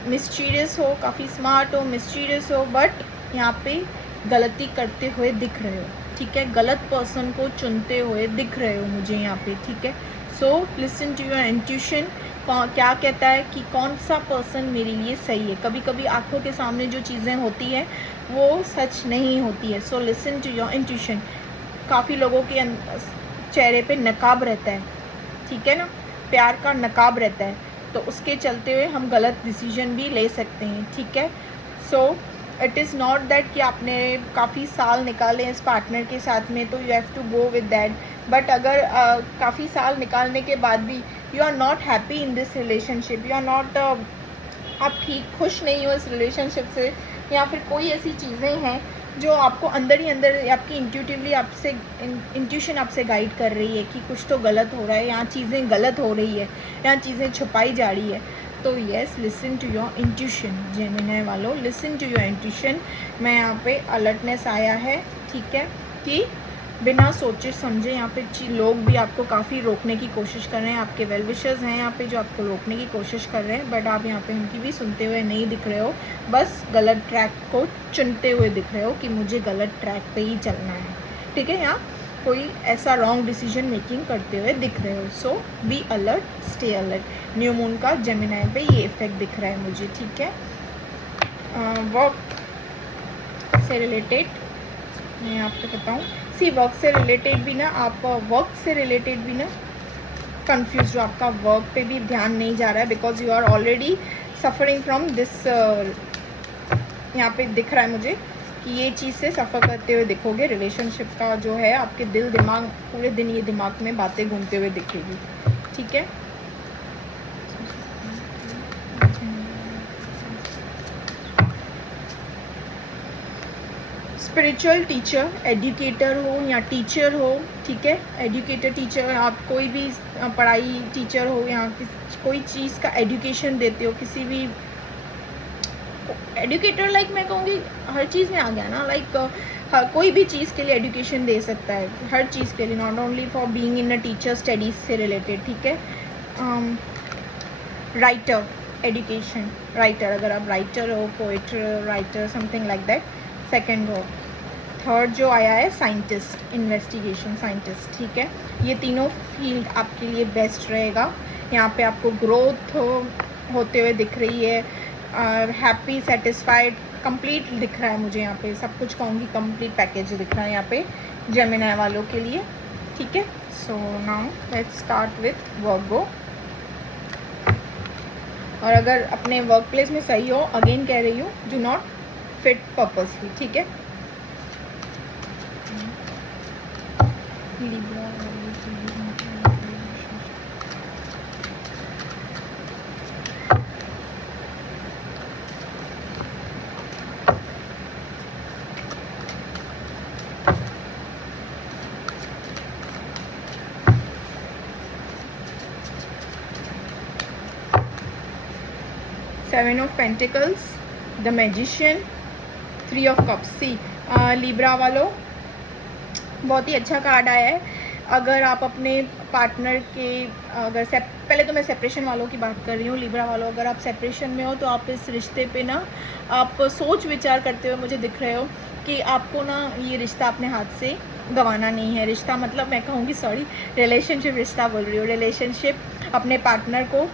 मिस्टीरियस हो, काफ़ी स्मार्ट हो, मिस्टीरियस हो, बट यहाँ पे गलती करते हुए दिख रहे हो, ठीक है, गलत पर्सन को चुनते हुए दिख रहे हो मुझे यहाँ पे, ठीक है। So listen to your intuition, क्या कहता है कि कौन सा पर्सन मेरे लिए सही है। कभी कभी आंखों के सामने जो चीज़ें होती हैं वो सच नहीं होती है। So listen to your intuition. काफ़ी लोगों के चेहरे पे नकाब रहता है, ठीक है ना, प्यार का नकाब रहता है, तो उसके चलते हुए हम गलत डिसीजन भी ले सकते हैं, ठीक है। So it is not that कि आपने काफ़ी साल निकाले इस पार्टनर के साथ में तो you have to go with that, but अगर काफ़ी साल निकालने के बाद भी you are not happy in this relationship, you are not, आप ठीक खुश नहीं हो इस रिलेशनशिप से, या फिर कोई ऐसी चीज़ें हैं जो आपको अंदर ही अंदर आपकी इंट्यूटिवली आपसे इंट्यूशन आपसे गाइड कर रही है कि कुछ तो गलत हो रहा है, यहाँ चीज़ें गलत हो रही है, यहाँ चीज़ें छुपाई जा रही है, तो yes, listen to your intuition. Gemini वालों, लिसन टू योर इंट्यूशन। मैं यहाँ पे अलर्टनेस आया है, ठीक है, कि बिना सोचे समझे यहाँ पे लोग भी आपको काफ़ी रोकने की कोशिश कर रहे हैं, आपके वेल विशर्स हैं यहाँ पे जो आपको रोकने की कोशिश कर रहे हैं, बट आप यहाँ पे उनकी भी सुनते हुए नहीं दिख रहे हो, बस गलत ट्रैक को चुनते हुए दिख रहे हो कि मुझे गलत ट्रैक पे ही चलना है, ठीक है। यहाँ कोई ऐसा रॉन्ग डिसीजन मेकिंग करते हुए दिख रहे हो। So be alert, stay alert. New moon का जेमिनी पे ये इफेक्ट दिख रहा है मुझे, ठीक है। वर्क से रिलेटेड मैं आपको बताऊँ, सी, वर्क से रिलेटेड भी ना, आप वर्क से रिलेटेड भी ना कंफ्यूज हो, आपका वर्क पे भी ध्यान नहीं जा रहा है, because you are already suffering from this, यहाँ पे दिख रहा है मुझे कि ये चीज़ से सफ़र करते हुए दिखोगे। रिलेशनशिप का जो है आपके दिल दिमाग पूरे दिन ये दिमाग में बातें घूमते हुए दिखेगी, ठीक है। स्पिरिचुअल टीचर, एजुकेटर हो या टीचर हो, ठीक है, एजुकेटर टीचर, आप कोई भी पढ़ाई टीचर हो या कोई चीज़ का एजुकेशन देते हो, किसी भी एजुकेटर, लाइक मैं कहूँगी हर चीज़ में आ गया ना, लाइक कोई भी चीज़ के लिए एजुकेशन दे सकता है, हर चीज़ के लिए, not only for being in a teacher, studies से रिलेटेड, ठीक है। राइटर, एजुकेशन, राइटर, अगर आप राइटर हो, poet writer, something like that, second हो। थर्ड जो आया है साइंटिस्ट, इन्वेस्टिगेशन साइंटिस्ट, ठीक है। ये तीनों फील्ड आपके लिए बेस्ट रहेगा। यहाँ पे आपको ग्रोथ होते हुए दिख रही है, हैप्पी, सेटिस्फाइड, कंप्लीट दिख रहा है मुझे यहाँ पे, सब कुछ कहूँगी कंप्लीट पैकेज दिख रहा है यहाँ पे जेमिनी वालों के लिए, ठीक है। So now let's start with Virgo. और अगर अपने वर्क प्लेस में सही हो, अगेन कह रही हूँ, डू नॉट फिट पर्पसली, ठीक है। Seven of pentacles, the magician, 3 of cups. See Libra वालों, बहुत ही अच्छा कार्ड आया है। अगर आप अपने पार्टनर के पहले तो मैं सेपरेशन वालों की बात कर रही हूँ। लिब्रा वालों, अगर आप सेपरेशन में हो तो आप इस रिश्ते पे ना आप सोच विचार करते हुए मुझे दिख रहे हो कि आपको ना ये रिश्ता अपने हाथ से गंवाना नहीं है। रिश्ता मतलब मैं कहूँगी, सॉरी, रिलेशनशिप, रिश्ता बोल रही हूँ, रिलेशनशिप। अपने पार्टनर को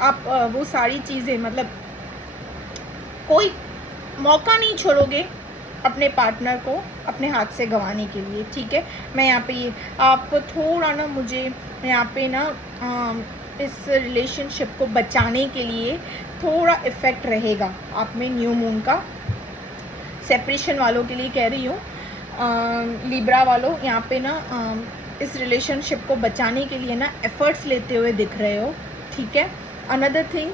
आप वो सारी चीज़ें, मतलब कोई मौका नहीं छोड़ोगे अपने पार्टनर को अपने हाथ से गंवाने के लिए, ठीक है। मैं यहाँ पे ये आपको थोड़ा ना, मुझे यहाँ पे ना इस रिलेशनशिप को बचाने के लिए थोड़ा इफ़ेक्ट रहेगा आप में न्यू मून का। सेपरेशन वालों के लिए कह रही हूँ, लिब्रा वालों, यहाँ पे ना इस रिलेशनशिप को बचाने के लिए ना एफर्ट्स लेते हुए दिख रहे हो, ठीक है। अनदर थिंग,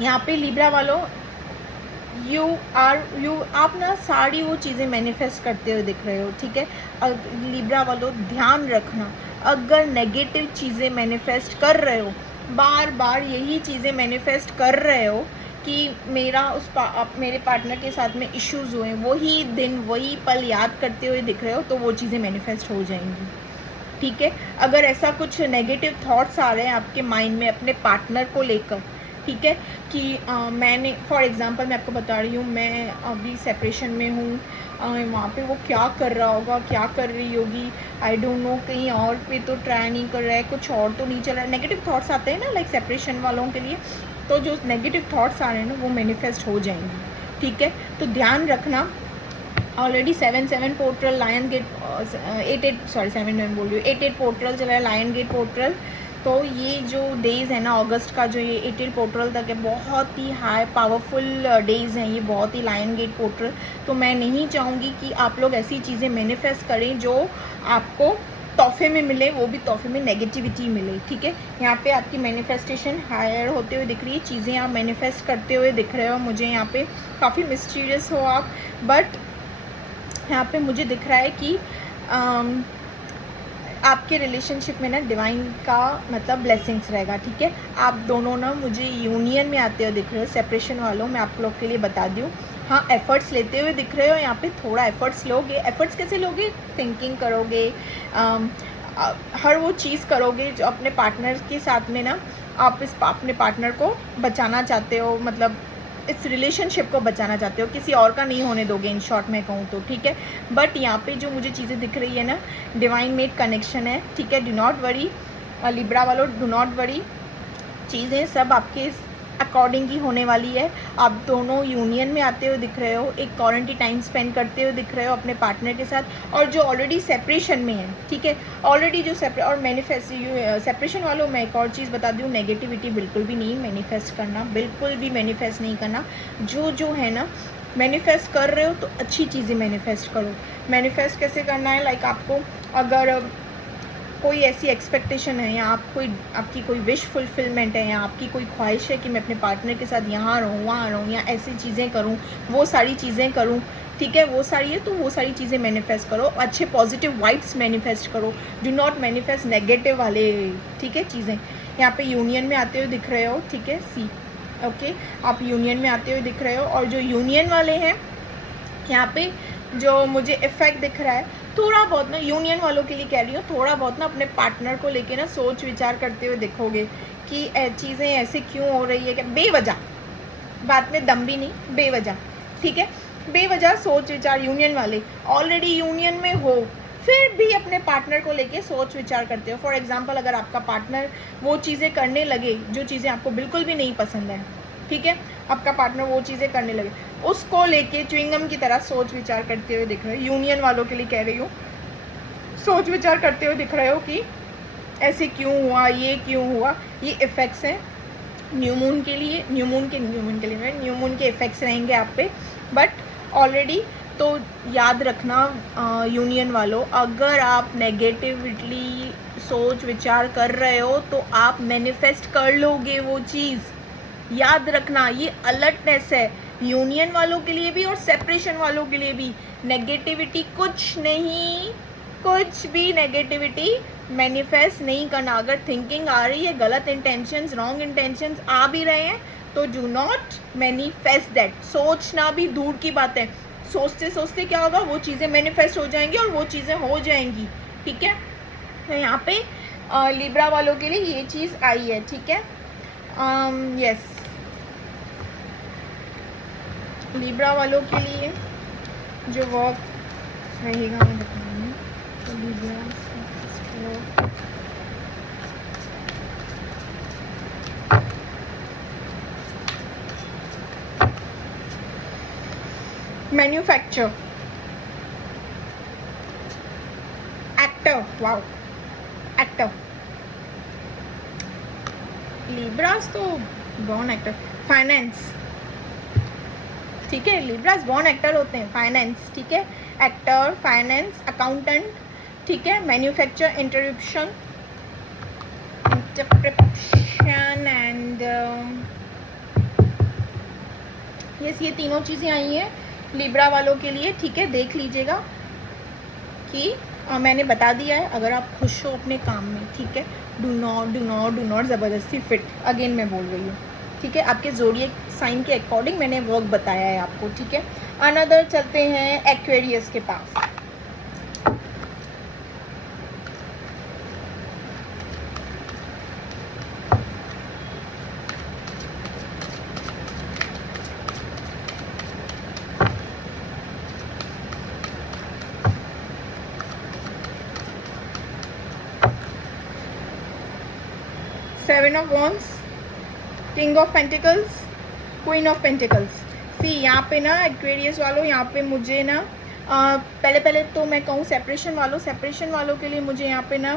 यहाँ पे लिब्रा वालों, आप ना सारी वो चीज़ें मैनिफेस्ट करते हुए दिख रहे हो, ठीक है। लिब्रा वालों, ध्यान रखना, अगर नेगेटिव चीज़ें मैनिफेस्ट कर रहे हो, बार बार यही चीज़ें मैनिफेस्ट कर रहे हो कि मेरे पार्टनर के साथ में इश्यूज हुए, वही दिन वही पल याद करते हुए दिख रहे हो, तो वो चीज़ें मैनिफेस्ट हो जाएंगी, ठीक है। अगर ऐसा कुछ नेगेटिव थॉट्स आ रहे हैं आपके माइंड में अपने पार्टनर को लेकर, ठीक है, कि मैंने फॉर एग्जांपल मैं आपको बता रही हूँ, मैं अभी सेपरेशन में हूँ, वहाँ पे वो क्या कर रहा होगा, क्या कर रही होगी, आई डोंट नो, कहीं और पे तो ट्राई नहीं कर रहा है, कुछ और तो नहीं चल रहा है। नेगेटिव थॉट्स आते हैं ना, लाइक सेपरेशन वालों के लिए, तो जो नेगेटिव थॉट्स आ रहे हैं ना वो मैनिफेस्ट हो जाएंगे, ठीक है। तो ध्यान रखना, already 7 portal, lion gate, 8 portal चला है, लायन गेट पोर्टल। तो ये जो डेज़ है ना अगस्त का, जो ये 8 पोर्टल तक है, बहुत ही हाई पावरफुल डेज़ हैं ये, बहुत ही, लायन गेट पोर्टल। तो मैं नहीं चाहूँगी कि आप लोग ऐसी चीज़ें मैनिफेस्ट करें जो आपको तोहफे में मिले, वो भी तोहफे में नेगेटिविटी मिले, ठीक है। यहाँ पे आपकी मैनिफेस्टेशन हायर होते हुए दिख रही है, चीज़ें आप मैनिफेस्ट करते हुए दिख रहे हो मुझे। यहाँ पे काफ़ी मिस्टीरियस हो आप, बट यहाँ पे मुझे दिख रहा है कि आपके रिलेशनशिप में ना डिवाइन का मतलब ब्लेसिंग्स रहेगा, ठीक है। आप दोनों ना मुझे यूनियन में आते हुए दिख रहे हो। सेपरेशन वालों, मैं आप लोग के लिए बता दूँ, हाँ, एफर्ट्स लेते हुए दिख रहे हो। यहाँ पे थोड़ा एफर्ट्स लोगे। एफर्ट्स कैसे लोगे? थिंकिंग करोगे, हर वो चीज़ करोगे जो अपने पार्टनर के साथ में ना आप अपने पार्टनर को बचाना चाहते हो, मतलब इस रिलेशनशिप को बचाना चाहते हो, किसी और का नहीं होने दोगे, इन शॉर्ट में कहूँ तो, ठीक है। बट यहाँ पे जो मुझे चीज़ें दिख रही है ना, डिवाइन मेड कनेक्शन है, ठीक है। डू नॉट वरी लिब्रा वालों, डू नॉट वरी, चीज़ें सब आपके अकॉर्डिंग ही होने वाली है। आप दोनों यूनियन में आते हुए दिख रहे हो, एक क्वारंटी टाइम स्पेंड करते हुए दिख रहे हो अपने पार्टनर के साथ, और जो ऑलरेडी सेपरेशन में है, ठीक है, ऑलरेडी जो और मैनिफेस्ट सेपरेशन वालों, मैं एक और चीज़ बता दूँ, नेगेटिविटी बिल्कुल भी नहीं मैनिफेस्ट करना, बिल्कुल भी मैनिफेस्ट नहीं करना। जो है ना, मैनिफेस्ट कर रहे हो तो अच्छी चीज़ें मैनिफेस्ट करो। मैनिफेस्ट कैसे करना है, लाइक आपको अगर कोई ऐसी एक्सपेक्टेशन है, या आपकी कोई विश फुलफिलमेंट है, या आपकी कोई ख्वाहिश है कि मैं अपने पार्टनर के साथ यहाँ रहूँ, वहाँ रहूँ, या ऐसी चीज़ें करूँ, वो सारी चीज़ें करूँ, ठीक है, वो सारी है, तो वो सारी चीज़ें मैनिफेस्ट करो। अच्छे पॉजिटिव वाइब्स मैनिफेस्ट करो, डू नॉट मैनिफेस्ट नेगेटिव वाले, ठीक है, चीज़ें। यहाँ पे यूनियन में आते हुए दिख रहे हो, ठीक है, सी, ओके, आप यूनियन में आते हुए दिख रहे हो। और जो यूनियन वाले हैं, यहाँ पे जो मुझे इफेक्ट दिख रहा है, थोड़ा बहुत ना, यूनियन वालों के लिए कह रही हूँ, थोड़ा बहुत ना अपने पार्टनर को लेके ना सोच विचार करते हुए देखोगे कि चीज़ें ऐसे क्यों हो रही है, क्या बेवजह, बात में दम भी नहीं, बेवजह, ठीक है, बेवजह सोच विचार। यूनियन वाले ऑलरेडी यूनियन में हो, फिर भी अपने पार्टनर को लेके सोच विचार करते हो। फॉर एग्जाम्पल, अगर आपका पार्टनर वो चीज़ें करने लगे जो चीज़ें आपको बिल्कुल भी नहीं पसंद है, ठीक है, आपका पार्टनर वो चीज़ें करने लगे, उसको लेके च्युइंगम की तरह सोच विचार करते हुए दिख रहे हो। यूनियन वालों के लिए कह रही हूँ, सोच विचार करते हुए दिख रहे हो कि ऐसे क्यों हुआ, ये क्यों हुआ, ये इफ़ेक्ट्स हैं न्यू मून के लिए न्यू मून के इफेक्ट्स रहेंगे आप पे, बट ऑलरेडी तो याद रखना यूनियन वालों, अगर आप नेगेटिवली सोच विचार कर रहे हो तो आप मैनिफेस्ट कर लोगे वो चीज़, याद रखना। ये अलर्टनेस है यूनियन वालों के लिए भी और सेपरेशन वालों के लिए भी। नेगेटिविटी कुछ नहीं, कुछ भी नेगेटिविटी मैनिफेस्ट नहीं करना। अगर थिंकिंग आ रही है, गलत इंटेंशंस, रॉन्ग इंटेंशंस आ भी रहे हैं तो डू नॉट मैनिफेस्ट दैट। सोचना भी दूर की बात है, सोचते सोचते क्या होगा, वो चीज़ें मैनिफेस्ट हो जाएंगी और वो चीज़ें हो जाएंगी, ठीक है। तो यहाँ पे लिब्रा वालों के लिए ये चीज़ आई है, ठीक है। यस, लिब्रा वालों के लिए जो वर्क रहेगा मैं बताऊँगी। तो Libra manufacture, actor, wow actor, Libras तो बॉर्न एक्टर, फाइनेंस, ठीक है। लिब्रास बॉर्न एक्टर होते हैं, फाइनेंस, ठीक है। एक्टर, फाइनेंस, अकाउंटेंट, ठीक है। मैन्युफैक्चर, इंटरप्शन एंड यस, ये तीनों चीज़ें आई हैं लिब्रा वालों के लिए, ठीक है। देख लीजिएगा कि मैंने बता दिया है, अगर आप खुश हो अपने काम में, ठीक है, डू नॉट ज़बरदस्ती फिट, अगेन मैं बोल रही हूँ, ठीक है। आपके ज़ोडिएक साइन के अकॉर्डिंग मैंने वर्क बताया है आपको, ठीक है। अनदर चलते हैं एक्वेरियस के पास। Seven of wands, king of pentacles, queen of pentacles. See यहाँ पे ना एक्वेरियस वालों, यहाँ पे मुझे ना पहले तो मैं कहूँ सेपरेशन वालों के लिए मुझे यहाँ पे ना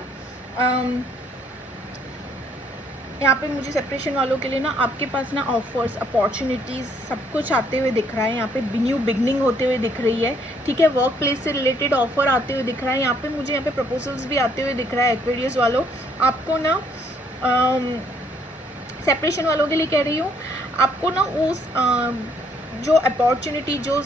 यहाँ पे मुझे सेपरेशन वालों के लिए ना आपके पास ना ऑफर्स, अपॉर्चुनिटीज़ सब कुछ आते हुए दिख रहा है। यहाँ पे न्यू बिगनिंग होते हुए दिख रही है, ठीक है। वर्क प्लेस से रिलेटेड ऑफर आते हुए दिख रहा है। यहाँ पे मुझे यहाँ पे प्रपोजल्स भी आते हुए दिख रहा है। एक्वेरियस वालों, आपको ना सेपरेशन वालों के लिए कह रही हूँ, आपको ना उस जो अपॉर्चुनिटी, जो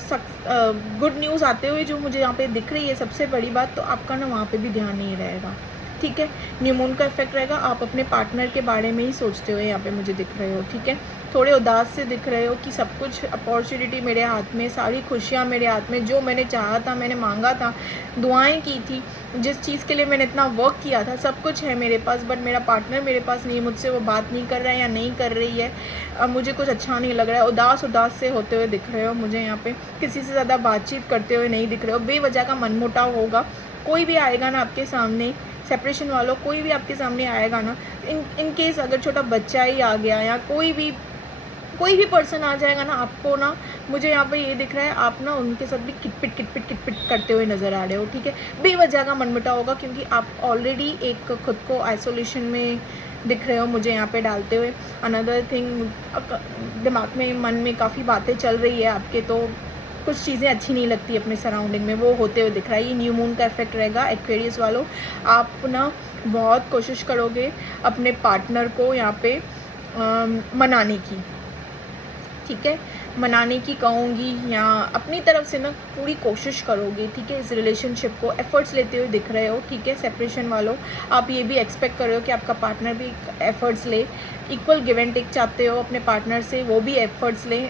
गुड न्यूज़ आते हुए जो मुझे यहाँ पे दिख रही है, सबसे बड़ी बात तो आपका ना वहाँ पे भी ध्यान नहीं रहेगा, ठीक है। न्यू मून का इफेक्ट रहेगा, आप अपने पार्टनर के बारे में ही सोचते हुए यहाँ पे मुझे दिख रहे हो, ठीक है। थोड़े उदास से दिख रहे हो कि सब कुछ अपॉर्चुनिटी मेरे हाथ में, सारी खुशियाँ मेरे हाथ में, जो मैंने चाहा था, मैंने मांगा था, दुआएं की थी, जिस चीज़ के लिए मैंने इतना वर्क किया था, सब कुछ है मेरे पास, बट मेरा पार्टनर मेरे पास नहीं है, मुझसे वो बात नहीं कर रहा है या नहीं कर रही है, अब मुझे कुछ अच्छा नहीं लग रहा है। उदास से होते हुए दिख रहे हो मुझे यहाँ पे, किसी से ज़्यादा बातचीत करते हुए नहीं दिख रहे हो, बेवजह का मनमुटाव होगा। कोई भी आएगा ना आपके सामने, सेपरेशन वालों, कोई भी आपके सामने आएगा ना, इन केस अगर छोटा बच्चा ही आ गया या कोई भी पर्सन आ जाएगा ना, आपको ना, मुझे यहाँ पे ये दिख रहा है, आप ना उनके साथ भी किटपिट करते हुए नजर आ रहे हो, ठीक है। बेवजह का मनमुटाव होगा, क्योंकि आप ऑलरेडी एक खुद को आइसोलेशन में दिख रहे हो मुझे यहाँ पे डालते हुए। अनदर थिंग, दिमाग में, मन में काफ़ी बातें चल रही है आपके, तो कुछ चीज़ें अच्छी नहीं लगती अपने सराउंडिंग में, वो होते हुए दिख रहा है। ये न्यू मून का इफेक्ट रहेगा एक्वेरियस वालों। आप ना बहुत कोशिश करोगे अपने पार्टनर को यहाँ पे मनाने की, ठीक है, मनाने की कहूँगी, या अपनी तरफ से ना पूरी कोशिश करोगे, ठीक है। इस रिलेशनशिप को एफर्ट्स लेते हुए दिख रहे हो, ठीक है। सेपरेशन वालों, आप ये भी एक्सपेक्ट कर रहे हो कि आपका पार्टनर भी एफर्ट्स ले, इक्वल गिव एंड टेक चाहते हो अपने पार्टनर से, वो भी एफर्ट्स ले।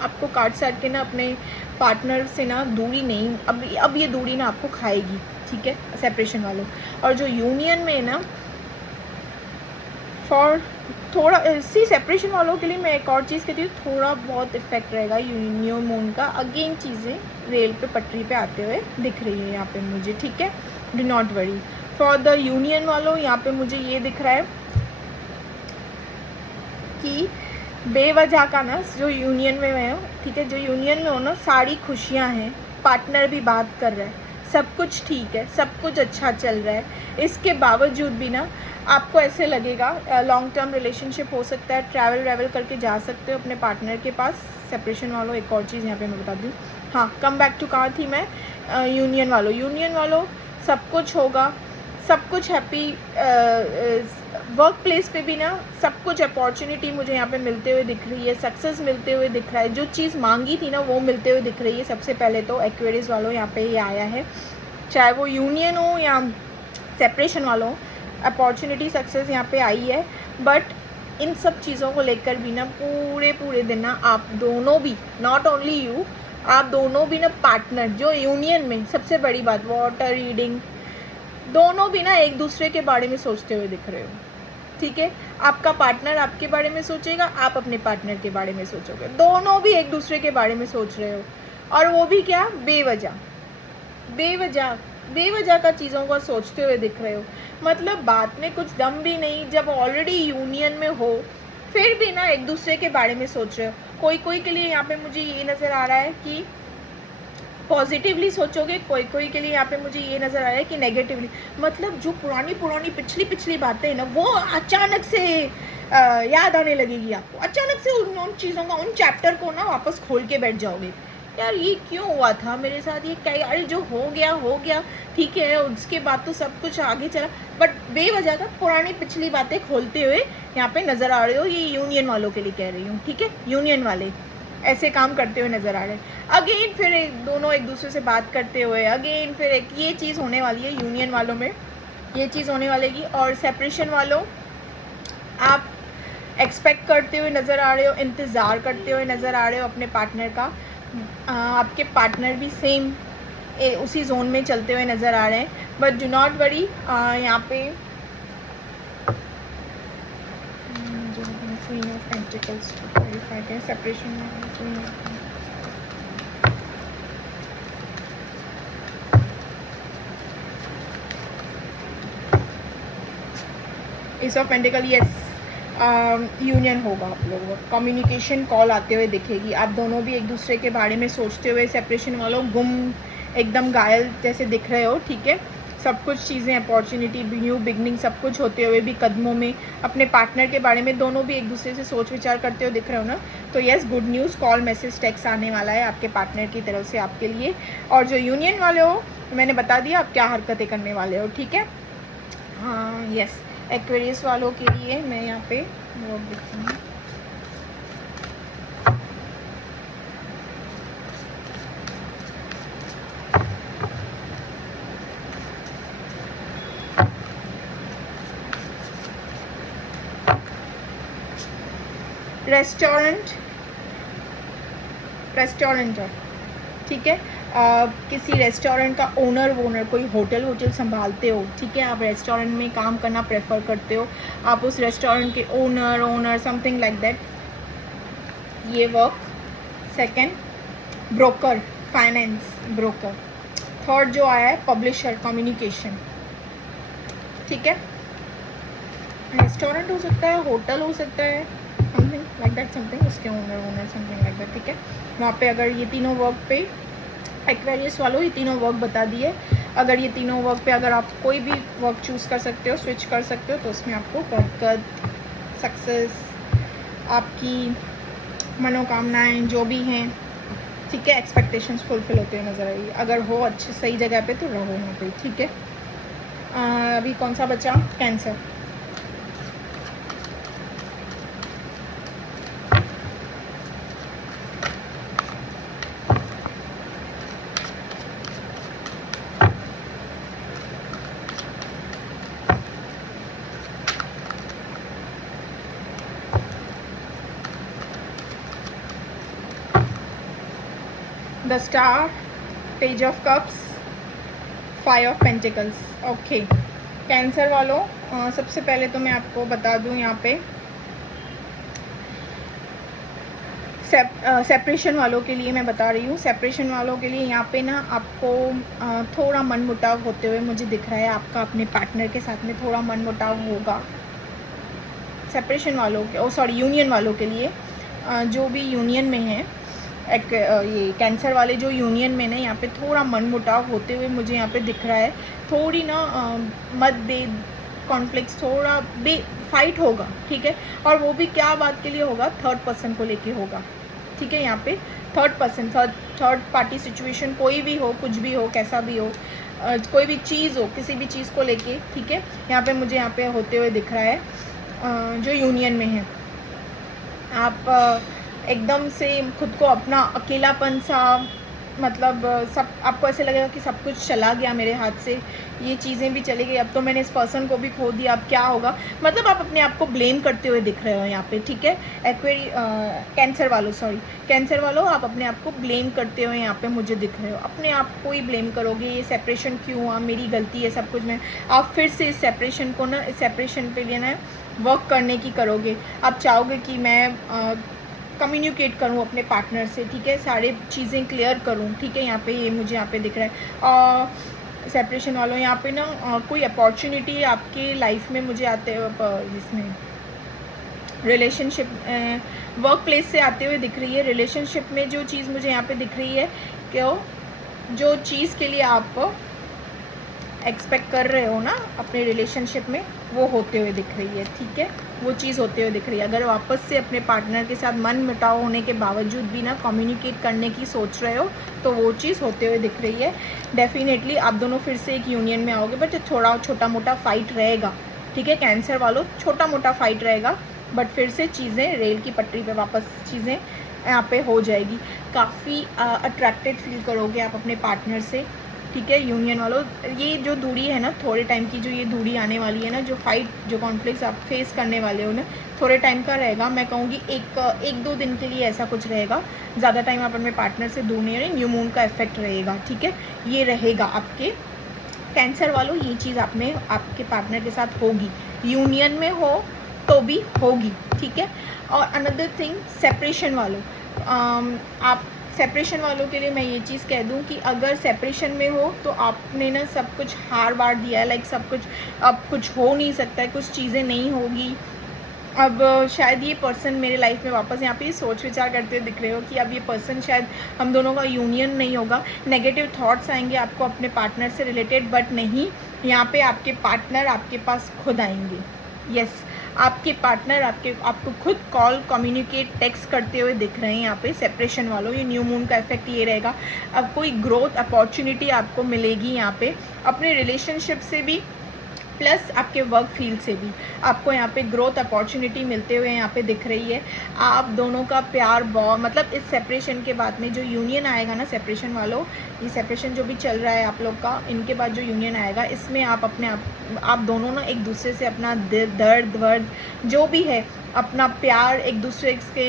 आपको काट साट के ना अपने पार्टनर से ना दूरी नहीं, अब ये दूरी ना आपको खाएगी, ठीक है, सेपरेशन वालों। और जो यूनियन में ना, फॉर थोड़ा सी सेपरेशन वालों के लिए मैं एक और चीज़ कहती हूँ, थोड़ा बहुत इफेक्ट रहेगा न्यू मून का। अगेन चीज़ें रेल पे, पटरी पे आते हुए दिख रही है यहाँ पे मुझे, ठीक है। Do not worry. For the union वालों, यहाँ पे मुझे ये दिख रहा है कि बेवजह का ना, जो यूनियन में मैं हूँ, ठीक है, जो यूनियन में हो ना, सारी खुशियाँ हैं, पार्टनर भी बात कर रहा है, सब कुछ ठीक है, सब कुछ अच्छा चल रहा है, इसके बावजूद भी ना आपको ऐसे लगेगा लॉन्ग टर्म रिलेशनशिप हो सकता है, ट्रैवल व्रैवल करके जा सकते हो अपने पार्टनर के पास। सेपरेशन वालों, एक और चीज़ यहाँ पे मैं बता दूँ, हाँ कम बैक टू कहाँ थी मैं, यूनियन वालों सब कुछ होगा, सब कुछ हैप्पी। वर्क प्लेस पे भी ना सब कुछ अपॉर्चुनिटी मुझे यहाँ पे मिलते हुए दिख रही है, सक्सेस मिलते हुए दिख रहा है, जो चीज़ मांगी थी ना वो मिलते हुए दिख रही है। सबसे पहले तो एक्वेरियस वालों यहाँ पे ये आया है, चाहे वो यूनियन हो या सेपरेशन वालों, अपॉर्चुनिटी सक्सेस यहाँ पे आई है। बट इन सब चीज़ों को लेकर भी ना पूरे दिन ना आप दोनों भी, नॉट ओनली यू, आप दोनों भी ना पार्टनर जो यूनियन में, सबसे बड़ी बात वाटर रीडिंग, दोनों भी ना एक दूसरे के बारे में सोचते हुए दिख रहे हो, ठीक है। आपका पार्टनर आपके बारे में सोचेगा, आप अपने पार्टनर के बारे में सोचोगे, दोनों भी एक दूसरे के बारे में सोच रहे हो। और वो भी क्या, बेवजह का चीज़ों को सोचते हुए दिख रहे हो। मतलब बात में कुछ दम भी नहीं, जब ऑलरेडी यूनियन में हो फिर भी ना एक दूसरे के बारे में सोच रहे हो। कोई के लिए यहाँ पे मुझे ये नज़र आ रहा है कि पॉजिटिवली सोचोगे, कोई के लिए यहाँ पे मुझे ये नज़र आया है कि नेगेटिवली। मतलब जो पुरानी पिछली बातें हैं ना वो अचानक से याद आने लगेगी आपको, अचानक से उन चीज़ों का, उन चैप्टर को ना वापस खोल के बैठ जाओगे, यार ये क्यों हुआ था मेरे साथ, ये क्या, अरे जो हो गया ठीक है, उसके बाद तो सब कुछ आगे चला, बट बेवजह का पुरानी पिछली बातें खोलते हुए यहाँ पे नज़र आ रहे हो। ये यूनियन वालों के लिए कह रही हूँ, ठीक है, यूनियन वाले ऐसे काम करते हुए नज़र आ रहे हैं। अगेन फिर दोनों एक दूसरे से बात करते हुए, अगेन फिर एक ये चीज़ होने वाली है यूनियन वालों में, ये चीज़ होने वाली। और सेपरेशन वालों, आप एक्सपेक्ट करते हुए नज़र आ रहे हो, इंतज़ार करते हुए नज़र आ रहे हो अपने पार्टनर का। आपके पार्टनर भी सेम उसी जोन में चलते हुए नज़र आ रहे हैं। बट डू नॉट वरी, यहाँ पे क्वीन ऑफ पेंटिकल्स सेपरेशन में, S of pentacle, yes, union होगा आप लोगों को, कम्युनिकेशन कॉल आते हुए दिखेगी। आप दोनों भी एक दूसरे के बारे में सोचते हुए, सेपरेशन वालों गुम, एकदम घायल जैसे दिख रहे हो, ठीक है। सब कुछ चीज़ें, अपॉर्चुनिटी, न्यू बिगनिंग, सब कुछ होते हुए भी कदमों में अपने पार्टनर के बारे में दोनों भी एक दूसरे से सोच विचार करते हुए दिख रहे हो ना, तो yes, good news, call, message, text आने वाला है आपके पार्टनर की तरफ से आपके लिए। और जो यूनियन वाले हो, मैंने बता दिया आप क्या हरकतें करने वाले हो, ठीक है। हाँ यस, एक्वेरियस वालों के लिए मैं यहाँ पे वो देखती हूँ, रेस्टोरेंट है, ठीक है। किसी रेस्टोरेंट का ओनर कोई होटल संभालते हो, ठीक है, आप रेस्टोरेंट में काम करना प्रेफर करते हो, आप उस रेस्टोरेंट के ओनर समथिंग लाइक दैट, ये work. Second, broker, finance broker. Third जो आया है, पब्लिशर, कम्युनिकेशन, ठीक है। रेस्टोरेंट हो सकता है, होटल हो सकता है, समथिंग लाइक दैट, समथिंग उसके ओनर समथिंग लाइक दैट, ठीक है। वहाँ पे अगर ये तीनों वर्क पे, एक्वेरियस वालों ये तीनों वर्क बता दिए, अगर ये तीनों वर्क पे अगर आप कोई भी वर्क चूज़ कर सकते हो, स्विच कर सकते हो, तो उसमें आपको बरकत, सक्सेस, आपकी मनोकामनाएं जो भी हैं, ठीक है, एक्सपेक्टेशंस फुलफिल होते हुए नजर आएगी। अगर हो अच्छे सही जगह पे तो रहो वहाँ पे, ठीक है। अभी कौन सा बचा, cancer. The star, page of cups, 5 of pentacles. Okay, cancer वालों, सबसे पहले तो मैं आपको बता दूं यहाँ पे सेपरेशन वालों के लिए मैं बता रही हूँ। सेपरेशन वालों के लिए यहाँ पे ना आपको थोड़ा मनमुटाव होते हुए मुझे दिख रहा है, आपका अपने पार्टनर के साथ में थोड़ा मनमुटाव होगा सेपरेशन वालों के, यूनियन वालों के लिए। जो भी यूनियन में है ये कैंसर वाले जो यूनियन में ना यहाँ पे थोड़ा मनमुटाव होते हुए मुझे यहाँ पे दिख रहा है। थोड़ी ना मतभेद, कॉन्फ्लिक्ट, थोड़ा फाइट होगा, ठीक है। और वो भी क्या बात के लिए होगा, थर्ड पर्सन को लेके होगा, ठीक है। यहाँ पे third person, third party situation, कोई भी हो, कुछ भी हो, कैसा भी हो, कोई भी चीज़ हो, किसी भी चीज़ को लेके, ठीक है। यहाँ पे मुझे यहाँ पे होते हुए दिख रहा है जो यूनियन में है। आप एकदम से खुद को अपना अकेलापन सा, मतलब सब आपको ऐसे लगेगा कि सब कुछ चला गया मेरे हाथ से, ये चीज़ें भी चली गई, अब तो मैंने इस पर्सन को भी खो दिया, अब क्या होगा। मतलब आप अपने आप को ब्लेम करते हुए दिख रहे हो यहाँ पे, ठीक है। कैंसर वालों आप अपने आप को ब्लेम करते हुए यहाँ पे मुझे दिख रहे हो। अपने आप को ही ब्लेम करोगे, ये सेपरेशन क्यों हुआ, मेरी गलती है सब कुछ। में आप फिर से इस सेपरेशन को ना, इस सेपरेशन पे लिए ना वर्क करने की करोगे। आप चाहोगे कि मैं कम्युनिकेट करूं अपने पार्टनर से, ठीक है, सारी चीज़ें क्लियर करूं, ठीक है। यहाँ पे ये मुझे यहाँ पे दिख रहा है। और सेपरेशन वालों यहाँ पे ना कोई अपॉर्चुनिटी आपके लाइफ में मुझे आते जिसमें रिलेशनशिप, वर्क प्लेस से आते हुए दिख रही है। रिलेशनशिप में जो चीज़ मुझे यहाँ पे दिख रही है कि जो चीज़ के लिए आप एक्सपेक्ट कर रहे हो ना अपने रिलेशनशिप में, वो होते हुए दिख रही है, ठीक है। वो चीज़ होते हुए दिख रही है। अगर वापस से अपने पार्टनर के साथ मन मुटाव होने के बावजूद भी ना कम्युनिकेट करने की सोच रहे हो, तो वो चीज़ होते हुए दिख रही है। डेफिनेटली आप दोनों फिर से एक यूनियन में आओगे, बट थोड़ा छोटा मोटा फाइट रहेगा, ठीक है। कैंसर वालों, छोटा मोटा फाइट रहेगा, बट फिर से चीज़ें रेल की पटरी पे वापस चीज़ें यहाँ पे हो जाएगी। काफ़ी अट्रैक्टेड फील करोगे आप अपने पार्टनर से, ठीक है। यूनियन वालों, ये जो दूरी है ना, थोड़े टाइम की जो ये दूरी आने वाली है ना, जो फाइट, जो कॉन्फ्लिक्ट्स आप फेस करने वाले हो ना, थोड़े टाइम का रहेगा। मैं कहूँगी एक दो दिन के लिए ऐसा कुछ रहेगा। ज़्यादा टाइम आप अपने पार्टनर से दूर नहीं रहे। न्यू मून का इफेक्ट रहेगा, ठीक है, ये रहेगा आपके कैंसर वालों। ये चीज़ आप में आपके पार्टनर के साथ होगी, यूनियन में हो तो भी होगी, ठीक है। और अनदर थिंग, सेपरेशन वालों, आप सेपरेशन वालों के लिए मैं ये चीज़ कह दूं कि अगर सेपरेशन में हो तो आपने ना सब कुछ हार बार दिया है, लाइक सब कुछ, अब कुछ हो नहीं सकता है, कुछ चीज़ें नहीं होगी। अब शायद ये पर्सन मेरे लाइफ में वापस, यहाँ पे सोच विचार करते हुए दिख रहे हो कि अब ये पर्सन शायद हम दोनों का यूनियन नहीं होगा। नेगेटिव थॉट्स आएंगे आपको अपने पार्टनर से रिलेटेड, बट नहीं, यहाँ पे आपके पार्टनर आपके पास खुद आएंगे। यस, आपके पार्टनर आपको खुद कॉल, कम्युनिकेट, टेक्स्ट करते हुए दिख रहे हैं यहाँ पे सेपरेशन वालों। ये न्यू मून का इफेक्ट ये रहेगा। अब कोई ग्रोथ अपॉर्चुनिटी आपको मिलेगी यहाँ पे, अपने रिलेशनशिप से भी प्लस आपके वर्क फील्ड से भी आपको यहाँ पे ग्रोथ अपॉर्चुनिटी मिलते हुए यहाँ पे दिख रही है। आप दोनों का प्यार मतलब इस सेपरेशन के बाद में जो यूनियन आएगा ना सेपरेशन वालों, ये सेपरेशन जो भी चल रहा है आप लोग का, इनके बाद जो यूनियन आएगा, इसमें आप अपने आप दोनों ना एक दूसरे से अपना दर्द वर्द जो भी है, अपना प्यार एक दूसरे से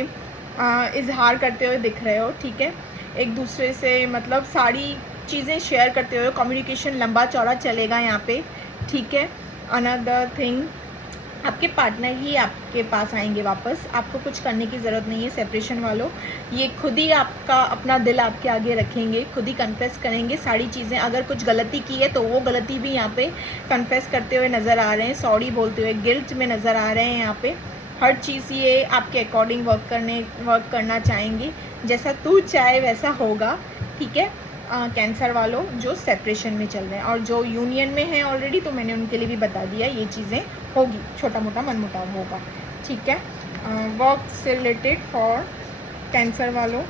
इजहार करते हुए दिख रहे हो, ठीक है। एक दूसरे से मतलब सारी चीज़ें शेयर करते हुए कम्युनिकेशन लंबा चौड़ा चलेगा यहाँ पे, ठीक है। अनदर थिंग, आपके पार्टनर ही आपके पास आएंगे वापस, आपको कुछ करने की ज़रूरत नहीं है सेपरेशन वालों। ये खुद ही आपका अपना दिल आपके आगे रखेंगे, खुद ही कन्फेस करेंगे सारी चीज़ें। अगर कुछ गलती की है तो वो गलती भी यहाँ पे कन्फेस करते हुए नज़र आ रहे हैं, सॉरी बोलते हुए, गिल्ट में नज़र आ रहे हैं यहाँ पे। हर चीज़ ये आपके अकॉर्डिंग वर्क करना चाहेंगे, जैसा तू चाहे वैसा होगा, ठीक है। कैंसर वालों जो सेपरेशन में चल रहे हैं, और जो यूनियन में है ऑलरेडी, तो मैंने उनके लिए भी बता दिया ये चीज़ें होगी, छोटा मोटा मनमुटाव होगा, ठीक है। वर्क से रिलेटेड फॉर कैंसर वालों,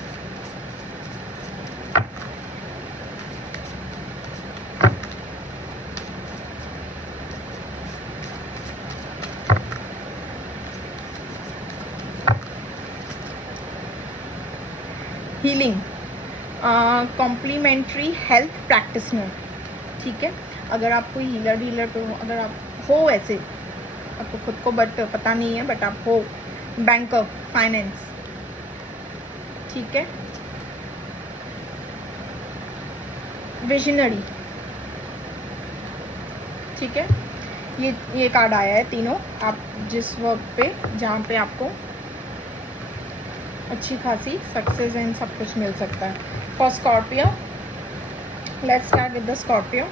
हीलिंग, कॉम्प्लीमेंट्री हेल्थ प्रैक्टिशनर, ठीक है। अगर आप कोई हीलर पे हो, अगर आप हो ऐसे, आपको खुद को बट पता नहीं है, बट आप हो, बैंकर, फाइनेंस, ठीक है, विजनरी, ठीक है। ये कार्ड आया है तीनों, आप जिस वर्क पे, जहाँ पे आपको अच्छी खासी सक्सेस एंड सब कुछ मिल सकता है। For Scorpio, let's start with the Scorpio.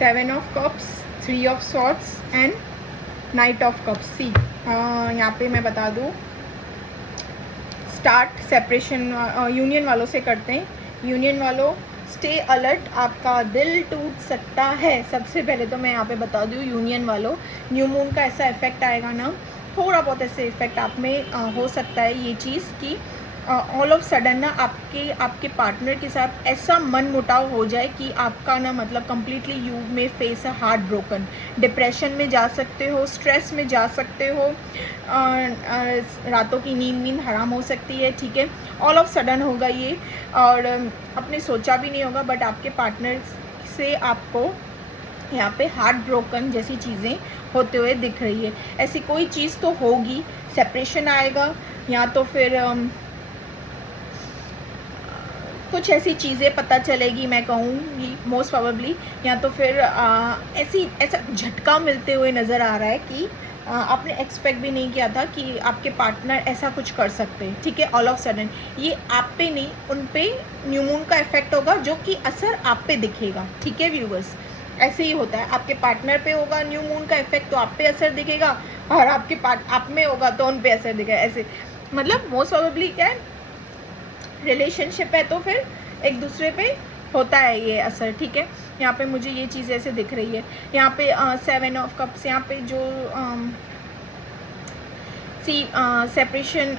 7 of cups, 3 of swords and knight of cups. See यहाँ पे मैं बता दूँ, स्टार्ट सेपरेशन यूनियन वालों से करते हैं। यूनियन वालों, स्टे अलर्ट, आपका दिल टूट सकता है। सबसे पहले तो मैं यहाँ पे बता दूँ, यूनियन वालों, न्यू मून का ऐसा इफेक्ट आएगा ना, थोड़ा बहुत ऐसे इफेक्ट आप में हो सकता है ये चीज़ कि ऑल ऑफ सडन ना आपके पार्टनर के साथ ऐसा मन मुटाव हो जाए कि आपका ना मतलब कम्प्लीटली यू में face a heart broken, depression में जा सकते हो, स्ट्रेस में जा सकते हो, रातों की नींद हराम हो सकती है, ठीक है। ऑल ऑफ सडन होगा ये, और आपने सोचा भी नहीं होगा, बट आपके पार्टनर से आपको यहाँ पे हार्ट ब्रोकन जैसी चीज़ें होते हुए दिख रही है। ऐसी कोई चीज़ तो होगी, सेपरेशन आएगा, या तो फिर कुछ ऐसी चीज़ें पता चलेगी, मैं कहूँगी मोस्ट प्रोबेबली, या तो फिर ऐसा झटका मिलते हुए नज़र आ रहा है कि आपने एक्सपेक्ट भी नहीं किया था कि आपके पार्टनर ऐसा कुछ कर सकते हैं, ठीक है। ऑल ऑफ सडन ये आप पे नहीं, उन पे न्यू मून का इफेक्ट होगा, जो कि असर आप पे दिखेगा, ठीक है व्यूवर्स। ऐसे ही होता है, आपके पार्टनर पे होगा न्यू मून का इफेक्ट तो आप पे असर दिखेगा, और आप में होगा तो उन पे असर दिखेगा। ऐसे मतलब मोस्ट प्रोबेबली क्या है, रिलेशनशिप है तो फिर एक दूसरे पे होता है ये असर, ठीक है। यहाँ पे मुझे ये चीज़ ऐसे दिख रही है। यहाँ पे 7 ऑफ कप्स, यहाँ पे जो सेपरेशन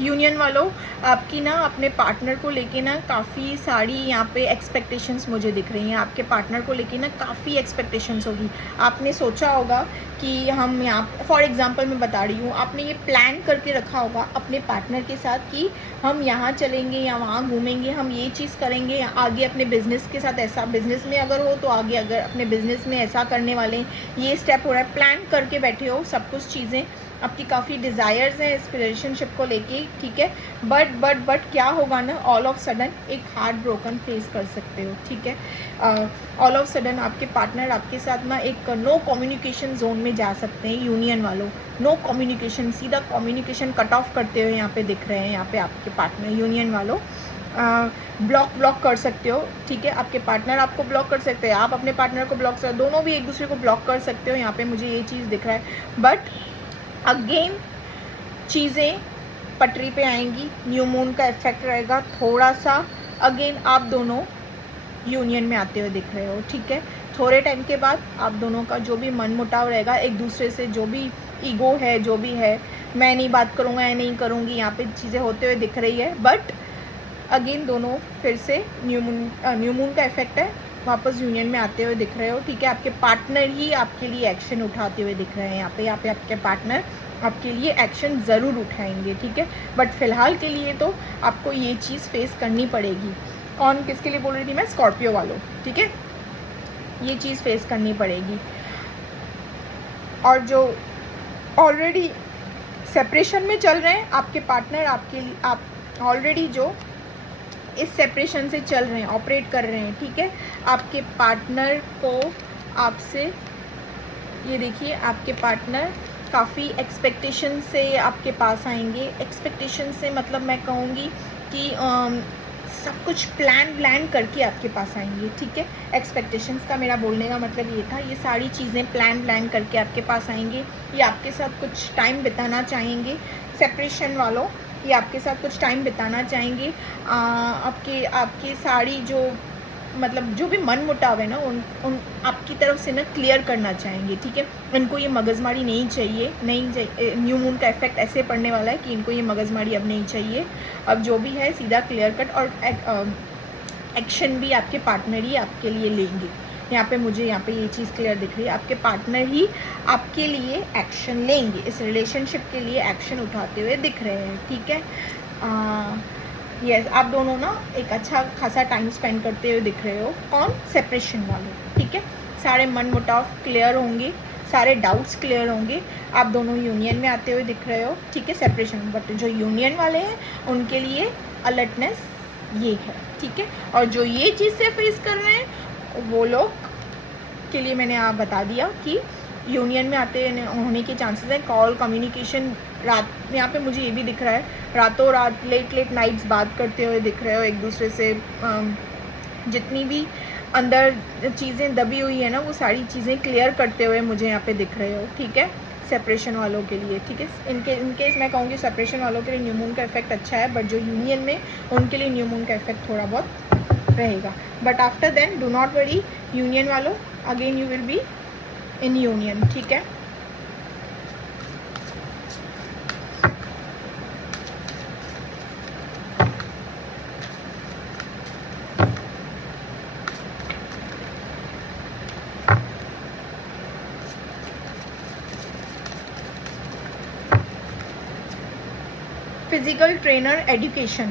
यूनियन वालों, आपकी ना अपने पार्टनर को लेके ना काफ़ी सारी यहाँ पे एक्सपेक्टेशंस मुझे दिख रही हैं। आपके पार्टनर को लेके ना काफ़ी एक्सपेक्टेशंस होगी। आपने सोचा होगा कि हम यहाँ, फॉर एग्जांपल मैं बता रही हूँ, आपने ये प्लान करके रखा होगा अपने पार्टनर के साथ कि हम यहाँ चलेंगे या वहाँ घूमेंगे, हम ये चीज़ करेंगे, आगे अपने बिजनेस के साथ ऐसा, बिजनेस में अगर हो तो आगे अगर अपने बिजनेस में ऐसा करने वाले हैं, ये स्टेप हो रहा है, प्लान करके बैठे हो सब कुछ चीज़ें, आपकी काफ़ी डिज़ायर्स हैं इस रिलेशनशिप को लेके, ठीक है। बट क्या होगा ना, ऑल ऑफ सडन एक हार्ट ब्रोकन फेस कर सकते हो, ठीक है। ऑल ऑफ सडन आपके पार्टनर आपके साथ ना एक नो कम्युनिकेशन जोन में जा सकते हैं। यूनियन वालों, नो कम्युनिकेशन, सीधा कम्युनिकेशन कट ऑफ करते हुए यहाँ पे दिख रहे हैं। यहाँ पे आपके पार्टनर यूनियन वालों ब्लॉक कर सकते हो, ठीक है। आपके पार्टनर आपको ब्लॉक कर सकते हैं, आप अपने पार्टनर को ब्लॉक कर, दोनों भी एक दूसरे को ब्लॉक कर सकते हो। यहाँ पे मुझे ये चीज़ दिख रहा है, बट अगेन चीज़ें पटरी पे आएंगी, न्यू मून का इफेक्ट रहेगा थोड़ा सा, अगेन आप दोनों यूनियन में आते हुए दिख रहे हो, ठीक है। थोड़े टाइम के बाद आप दोनों का जो भी मन मुटाव रहेगा, एक दूसरे से जो भी ईगो है, जो भी है, मैं नहीं बात करूँगा या नहीं करूँगी, यहाँ पे चीज़ें होते हुए दिख रही है, बट अगेन दोनों फिर से न्यू मून का इफेक्ट है, वापस यूनियन में आते हुए दिख रहे हो, ठीक है। आपके पार्टनर ही आपके लिए एक्शन उठाते हुए दिख रहे हैं। यहाँ पे आपके पार्टनर आपके लिए एक्शन ज़रूर उठाएंगे, ठीक है। बट फिलहाल के लिए तो आपको ये चीज़ फेस करनी पड़ेगी। कौन किसके लिए बोल रही थी मैं, स्कॉर्पियो वालों, ठीक है, ये चीज़ फेस करनी पड़ेगी। और जो ऑलरेडी सेपरेशन में चल रहे हैं आपके पार्टनर, आपके लिए आप ऑलरेडी जो इस सेपरेशन से चल रहे हैं, ऑपरेट कर रहे हैं, ठीक है। आपके पार्टनर को आपसे, ये देखिए, आपके पार्टनर काफ़ी एक्सपेक्टेशन से आपके पास आएंगे। एक्सपेक्टेशन से मतलब मैं कहूँगी कि सब कुछ प्लान करके आपके पास आएंगे, ठीक है। एक्सपेक्टेशंस का मेरा बोलने का मतलब ये था, ये सारी चीज़ें प्लान करके आपके पास आएंगे। ये आपके साथ कुछ टाइम बिताना चाहेंगे। सेपरेशन वालों, ये आपके साथ कुछ टाइम बिताना चाहेंगे। आपकी सारी जो मतलब जो भी मन मुटाव है ना, उन आपकी तरफ से ना क्लियर करना चाहेंगे, ठीक है। इनको ये मगजमारी नहीं चाहिए, न्यू मून का इफेक्ट ऐसे पड़ने वाला है कि इनको ये मगजमारी अब नहीं चाहिए। अब जो भी है सीधा क्लियर कट, और एक्शन भी आपके पार्टनर ही आपके लिए लेंगे। यहाँ पे मुझे यहाँ पे ये चीज़ क्लियर दिख रही है, आपके पार्टनर ही आपके लिए एक्शन लेंगे, इस रिलेशनशिप के लिए एक्शन उठाते हुए दिख रहे हैं, ठीक है। यस, आप दोनों ना एक अच्छा खासा टाइम स्पेंड करते हुए दिख रहे हो। कौन, सेपरेशन वाले, ठीक है। सारे मन मुटाव क्लियर होंगे, सारे डाउट्स क्लियर होंगे, आप दोनों यूनियन में आते हुए दिख रहे हो, ठीक है। सेपरेशन, बट जो यूनियन वाले हैं उनके लिए अलर्टनेस ये है, ठीक है। और जो ये चीज़ से फेस कर रहे हैं वो लोग के लिए मैंने आप बता दिया कि यूनियन में आते होने के चांसेस हैं। कॉल कम्युनिकेशन, रात यहाँ पे मुझे ये भी दिख रहा है, रातों रात लेट नाइट्स बात करते हुए दिख रहे हो एक दूसरे से। जितनी भी अंदर चीज़ें दबी हुई है ना, वो सारी चीज़ें क्लियर करते हुए मुझे यहाँ पे दिख रहे हो, ठीक है, सेपरेशन वालों के लिए, ठीक है। इनकेस मैं कहूँगी सेपरेशन वालों के लिए न्यू मून का इफेक्ट अच्छा है, बट जो यूनियन में उनके लिए न्यू मून का इफेक्ट थोड़ा बहुत रहेगा, but after then do not worry union वालों, again you will be in union, ठीक है। Physical trainer education,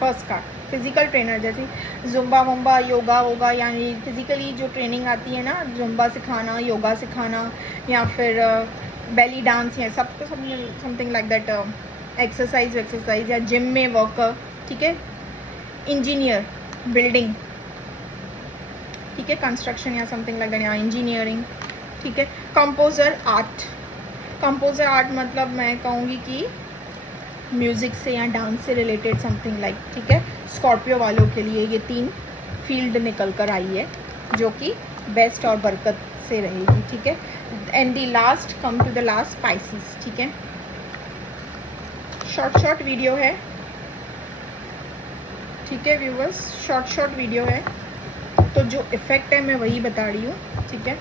first card physical trainer, जैसे जुम्बा वुम्बा योगा होगा, यानी फिजिकली जो ट्रेनिंग आती है ना, जुम्बा सिखाना, योगा सिखाना, या फिर बेली डांस, या सब समथिंग लाइक दैट, एक्सरसाइज या जिम में वर्कर, ठीक है। इंजीनियर, बिल्डिंग, ठीक है, कंस्ट्रक्शन या समथिंग लाइक दैट, या इंजीनियरिंग, ठीक है। कंपोजर आर्ट, कंपोजर आर्ट मतलब मैं कहूँगी कि म्यूज़िक से या डांस से रिलेटेड समथिंग लाइक, ठीक है। स्कॉर्पियो वालों के लिए ये 3 फील्ड निकल कर आई है जो कि बेस्ट और बरकत से रहेगी, ठीक है। And the last, come to the last, species, ठीक है। शॉर्ट वीडियो है, ठीक है व्यूवर्स, शॉर्ट वीडियो है, तो जो इफेक्ट है मैं वही बता रही हूँ, ठीक है।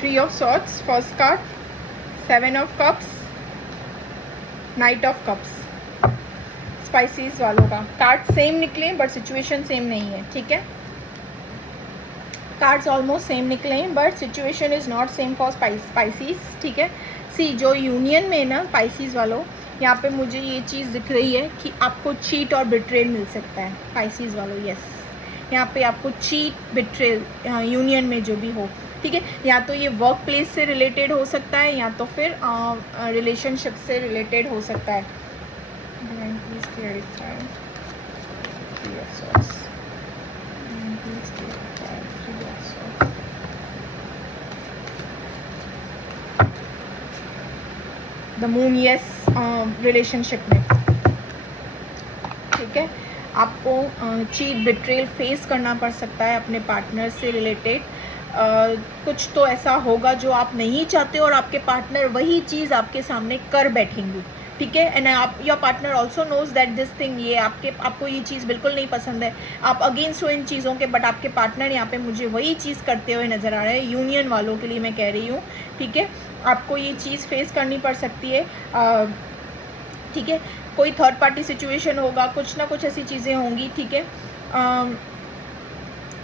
Three of Swords, first card, Seven of Cups, Knight of Cups, species वालों का कार्ड सेम निकले बट सिचुएशन सेम नहीं है, ठीक है। कार्ड्स ऑलमोस्ट सेम निकले but situation is not same for species, ठीक है। सी जो यूनियन में ना स्पाइसीज वालों, यहाँ पे मुझे ये चीज़ दिख रही है कि आपको चीट और बिट्रेल मिल सकता है, स्पाइसीज वालों, यस, यहाँ पे आपको चीट बिट्रेल यूनियन में जो भी हो, ठीक है। या तो ये वर्क प्लेस से रिलेटेड हो सकता है, या तो फिर रिलेशनशिप से रिलेटेड हो सकता है। Please clarify, the moon, yes, relationship में, ठीक है। आपको चीट बिट्रेल फेस करना पड़ सकता है अपने पार्टनर से रिलेटेड। कुछ तो ऐसा होगा जो आप नहीं चाहते और आपके पार्टनर वही चीज़ आपके सामने कर बैठेंगी, ठीक है। एंड आप, your partner also knows that this thing, ये आपको ये चीज़ बिल्कुल नहीं पसंद है, आप अगेंस्ट हो इन चीज़ों के, बट आपके पार्टनर यहाँ पे मुझे वही चीज़ करते हुए नज़र आ रहे हैं। यूनियन वालों के लिए मैं कह रही हूँ, ठीक है। आपको ये चीज़ फेस करनी पड़ सकती है, ठीक है। कोई थर्ड पार्टी सिचुएशन होगा, कुछ ना कुछ ऐसी चीज़ें होंगी, ठीक है।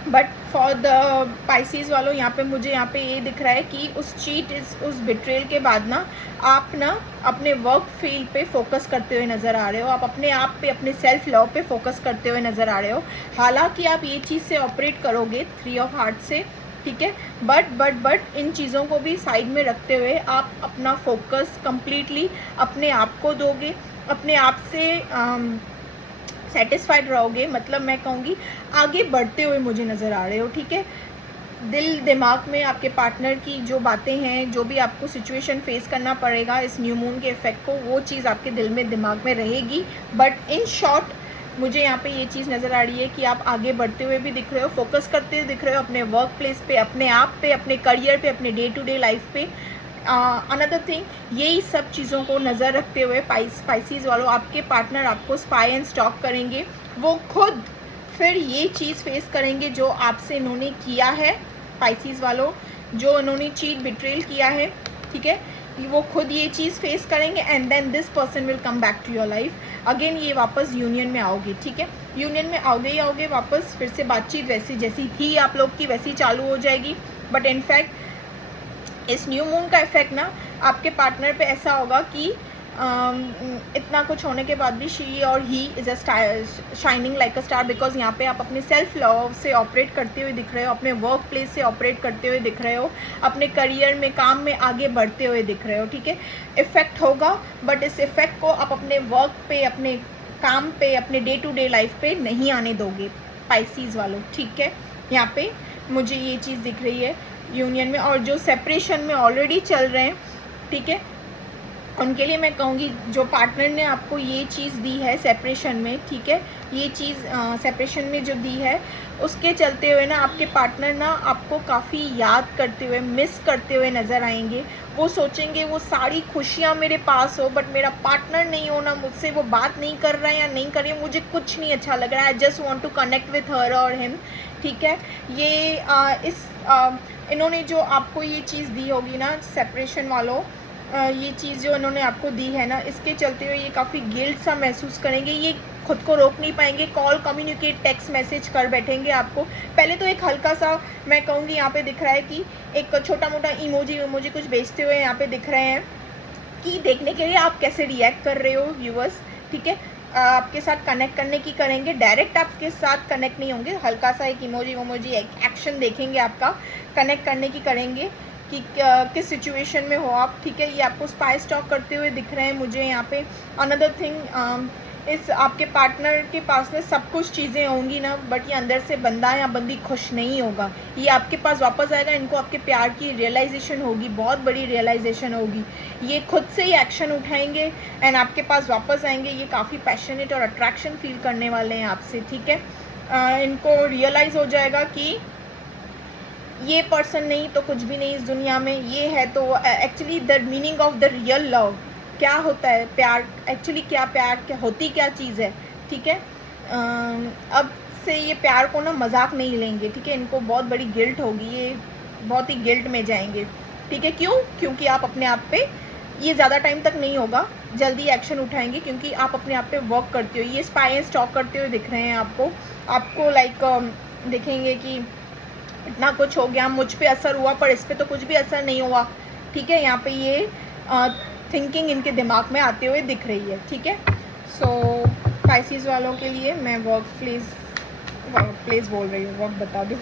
बट फॉर द स्पाइसीज वालों, यहाँ पे मुझे यहाँ पे ये दिख रहा है कि उस बिट्रेल के बाद ना आप ना अपने वर्क फील्ड पे फोकस करते हुए नज़र आ रहे हो, आप अपने आप पे, अपने सेल्फ लव पे फोकस करते हुए नज़र आ रहे हो। हालांकि आप ये चीज़ से ऑपरेट करोगे 3 ऑफ हार्ट से, ठीक है, बट इन चीज़ों को भी साइड में रखते हुए आप अपना फोकस कंप्लीटली अपने आप को दोगे, अपने आप से सेटिस्फाइड रहोगे, मतलब मैं कहूँगी आगे बढ़ते हुए मुझे नज़र आ रहे हो, ठीक है। दिल दिमाग में आपके पार्टनर की जो बातें हैं, जो भी आपको सिचुएशन फेस करना पड़ेगा इस न्यू मून के इफेक्ट को, वो चीज़ आपके दिल में दिमाग में रहेगी। बट इन शॉर्ट मुझे यहाँ पे ये चीज़ नज़र आ रही है कि आप आगे बढ़ते हुए भी दिख रहे हो, फोकस करते हुए दिख रहे हो अपने वर्क प्लेस पे, अपने आप पे, अपने करियर पे, अपने डे टू डे लाइफ पे। अनदर थिंग, यही सब चीज़ों को नज़र रखते हुए स्पाइसीज वालों, आपके पार्टनर आपको स्पाई एंड स्टॉक करेंगे, वो खुद फिर ये चीज़ फेस करेंगे जो आपसे इन्होंने किया है, स्पाइसीज वालों, जो इन्होंने चीट बिट्रेल किया है, ठीक है, वो खुद ये चीज़ फेस करेंगे and then this person will come back to your life again. ये वापस यूनियन में आओगे, ठीक है, यूनियन में आओगे ही आओगे वापस, फिर से बातचीत वैसी जैसी थी आप लोग की वैसी चालू हो जाएगी। बट इनफैक्ट इस न्यू मून का इफेक्ट ना आपके पार्टनर पे ऐसा होगा कि इतना कुछ होने के बाद भी शी और he is a shining like a star, because यहाँ पे आप अपने सेल्फ लव से ऑपरेट करते हुए दिख रहे हो, अपने वर्क प्लेस से ऑपरेट करते हुए दिख रहे हो, अपने करियर में काम में आगे बढ़ते हुए दिख रहे हो, ठीक है। इफेक्ट होगा, बट इस इफेक्ट को आप अपने वर्क पे, अपने काम पे, अपने डे टू डे लाइफ पे नहीं आने दोगे पाइसीज वालों, ठीक है। यहाँ पे मुझे ये चीज़ दिख रही है यूनियन में, और जो सेपरेशन में ऑलरेडी चल रहे हैं, ठीक है, उनके लिए मैं कहूँगी जो पार्टनर ने आपको ये चीज़ दी है सेपरेशन में, ठीक है, ये चीज़ सेपरेशन में जो दी है, उसके चलते हुए ना आपके पार्टनर ना आपको काफ़ी याद करते हुए, मिस करते हुए नज़र आएंगे। वो सोचेंगे वो सारी खुशियाँ मेरे पास हो, बट मेरा पार्टनर नहीं हो ना, मुझसे वो बात नहीं कर रहा है या नहीं कर रही है, मुझे कुछ नहीं अच्छा लग रहा है, I just want to connect with her और हिम, ठीक है। ये इन्होंने जो आपको ये चीज़ दी होगी ना सेपरेशन वालों, ये चीज़ जो इन्होंने आपको दी है ना, इसके चलते हुए ये काफ़ी गिल्ट सा महसूस करेंगे, ये खुद को रोक नहीं पाएंगे, कॉल, कम्युनिकेट, टेक्स्ट मैसेज कर बैठेंगे आपको। पहले तो एक हल्का सा मैं कहूँगी यहाँ पे दिख रहा है कि एक छोटा मोटा इमोजी कुछ भेजते हुए यहाँ पे दिख रहे हैं कि देखने के लिए आप कैसे रिएक्ट कर रहे हो व्यूअर्स, ठीक है। आपके साथ कनेक्ट करने की करेंगे, डायरेक्ट आपके साथ कनेक्ट नहीं होंगे, हल्का सा एक इमोजी एक एक्शन देखेंगे आपका, कनेक्ट करने की करेंगे कि किस सिचुएशन में हो आप, ठीक है। ये आपको स्पाई स्टॉक करते हुए दिख रहे हैं मुझे यहाँ पे। अनदर थिंग, इस आपके पार्टनर के पास में सब कुछ चीज़ें होंगी ना, बट ये अंदर से बंदा या बंदी खुश नहीं होगा। ये आपके पास वापस आएगा, इनको आपके प्यार की रियलाइजेशन होगी, बहुत बड़ी रियलाइजेशन होगी, ये खुद से ही एक्शन उठाएंगे एंड आपके पास वापस आएंगे। ये काफ़ी पैशनेट और अट्रैक्शन फील करने वाले हैं आपसे, ठीक है। इनको रियलाइज़ हो जाएगा कि ये पर्सन नहीं तो कुछ भी नहीं इस दुनिया में, ये है तो actually the meaning of the real love क्या होता है, प्यार एक्चुअली क्या, प्यार क्या होती, क्या चीज़ है, ठीक है। अब से ये प्यार को ना मजाक नहीं लेंगे, ठीक है। इनको बहुत बड़ी गिल्ट होगी, ये बहुत ही गिल्ट में जाएंगे, ठीक है। क्योंकि आप अपने आप पे, ये ज़्यादा टाइम तक नहीं होगा, जल्दी एक्शन उठाएंगे क्योंकि आप अपने आप पे वर्क करते हो। ये स्पाई स्टॉक करते हुए दिख रहे हैं आपको लाइक देखेंगे कि इतना कुछ हो गया, मुझ पे असर हुआ पर इस पे तो कुछ भी असर नहीं हुआ, ठीक है। यहाँ पे ये थिंकिंग इनके दिमाग में आते हुए दिख रही है, ठीक है। सो पाइसिस वालों के लिए मैं वर्क प्लेस बोल रही हूँ, वर्क बता दूँ।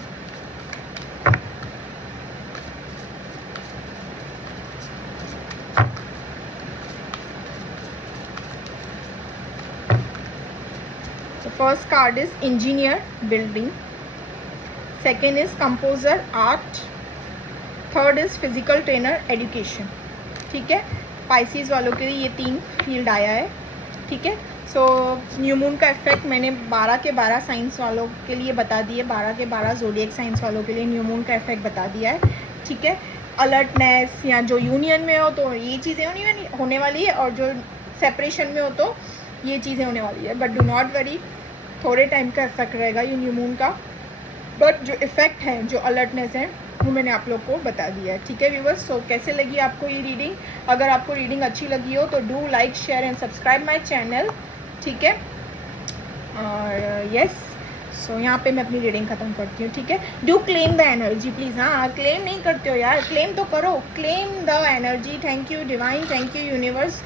First card is engineer building, second is composer art, third is physical trainer education, ठीक है। पाइसिस वालों के लिए ये 3 फील्ड आया है, ठीक है। सो न्यू मून का इफेक्ट मैंने 12 के 12 साइंस वालों के लिए बता दिए, 12 के 12 ज़ोडिएक साइंस वालों के लिए न्यू मून का इफेक्ट बता दिया है, ठीक है। अलर्टनेस या जो यूनियन में हो तो ये चीज़ें होने वाली है, और जो सेपरेशन में हो तो ये चीज़ें होने वाली है, बट डू नॉट वरी, थोड़े टाइम का इफेक्ट रहेगा ये न्यू मून का, बट जो इफेक्ट है, जो अलर्टनेस है, वो मैंने आप लोग को बता दिया है, ठीक है व्यूवर्स। सो कैसे लगी आपको ये रीडिंग? अगर आपको रीडिंग अच्छी लगी हो तो do like, share and subscribe my channel, ठीक है। और यस, सो यहाँ पे मैं अपनी रीडिंग ख़त्म करती हूँ, ठीक है। Do claim the energy please. हाँ, क्लेम नहीं करते हो यार, क्लेम तो करो, claim the energy. Thank you divine, thank you universe.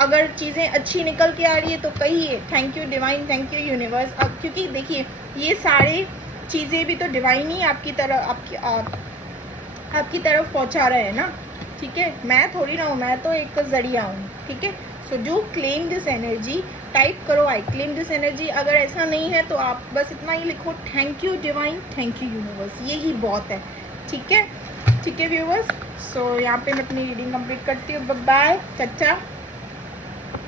अगर चीज़ें अच्छी निकल के आ रही है तो कहिए thank you divine, thank you universe. अब क्योंकि देखिए ये सारे चीज़ें भी तो डिवाइन ही आपकी तरफ पहुंचा रहे हैं ना, ठीक है। मैं थोड़ी ना हूँ, मैं तो एक जरिया हूँ, ठीक है। So do claim this energy, type करो आई क्लेम दिस एनर्जी। अगर ऐसा नहीं है तो आप बस इतना ही लिखो, thank you divine, thank you universe, यही बहुत है, ठीक है, ठीक है व्यूवर्स। सो यहाँ पे मैं अपनी रीडिंग कंप्लीट करती हूँ। बाय, चच्चा।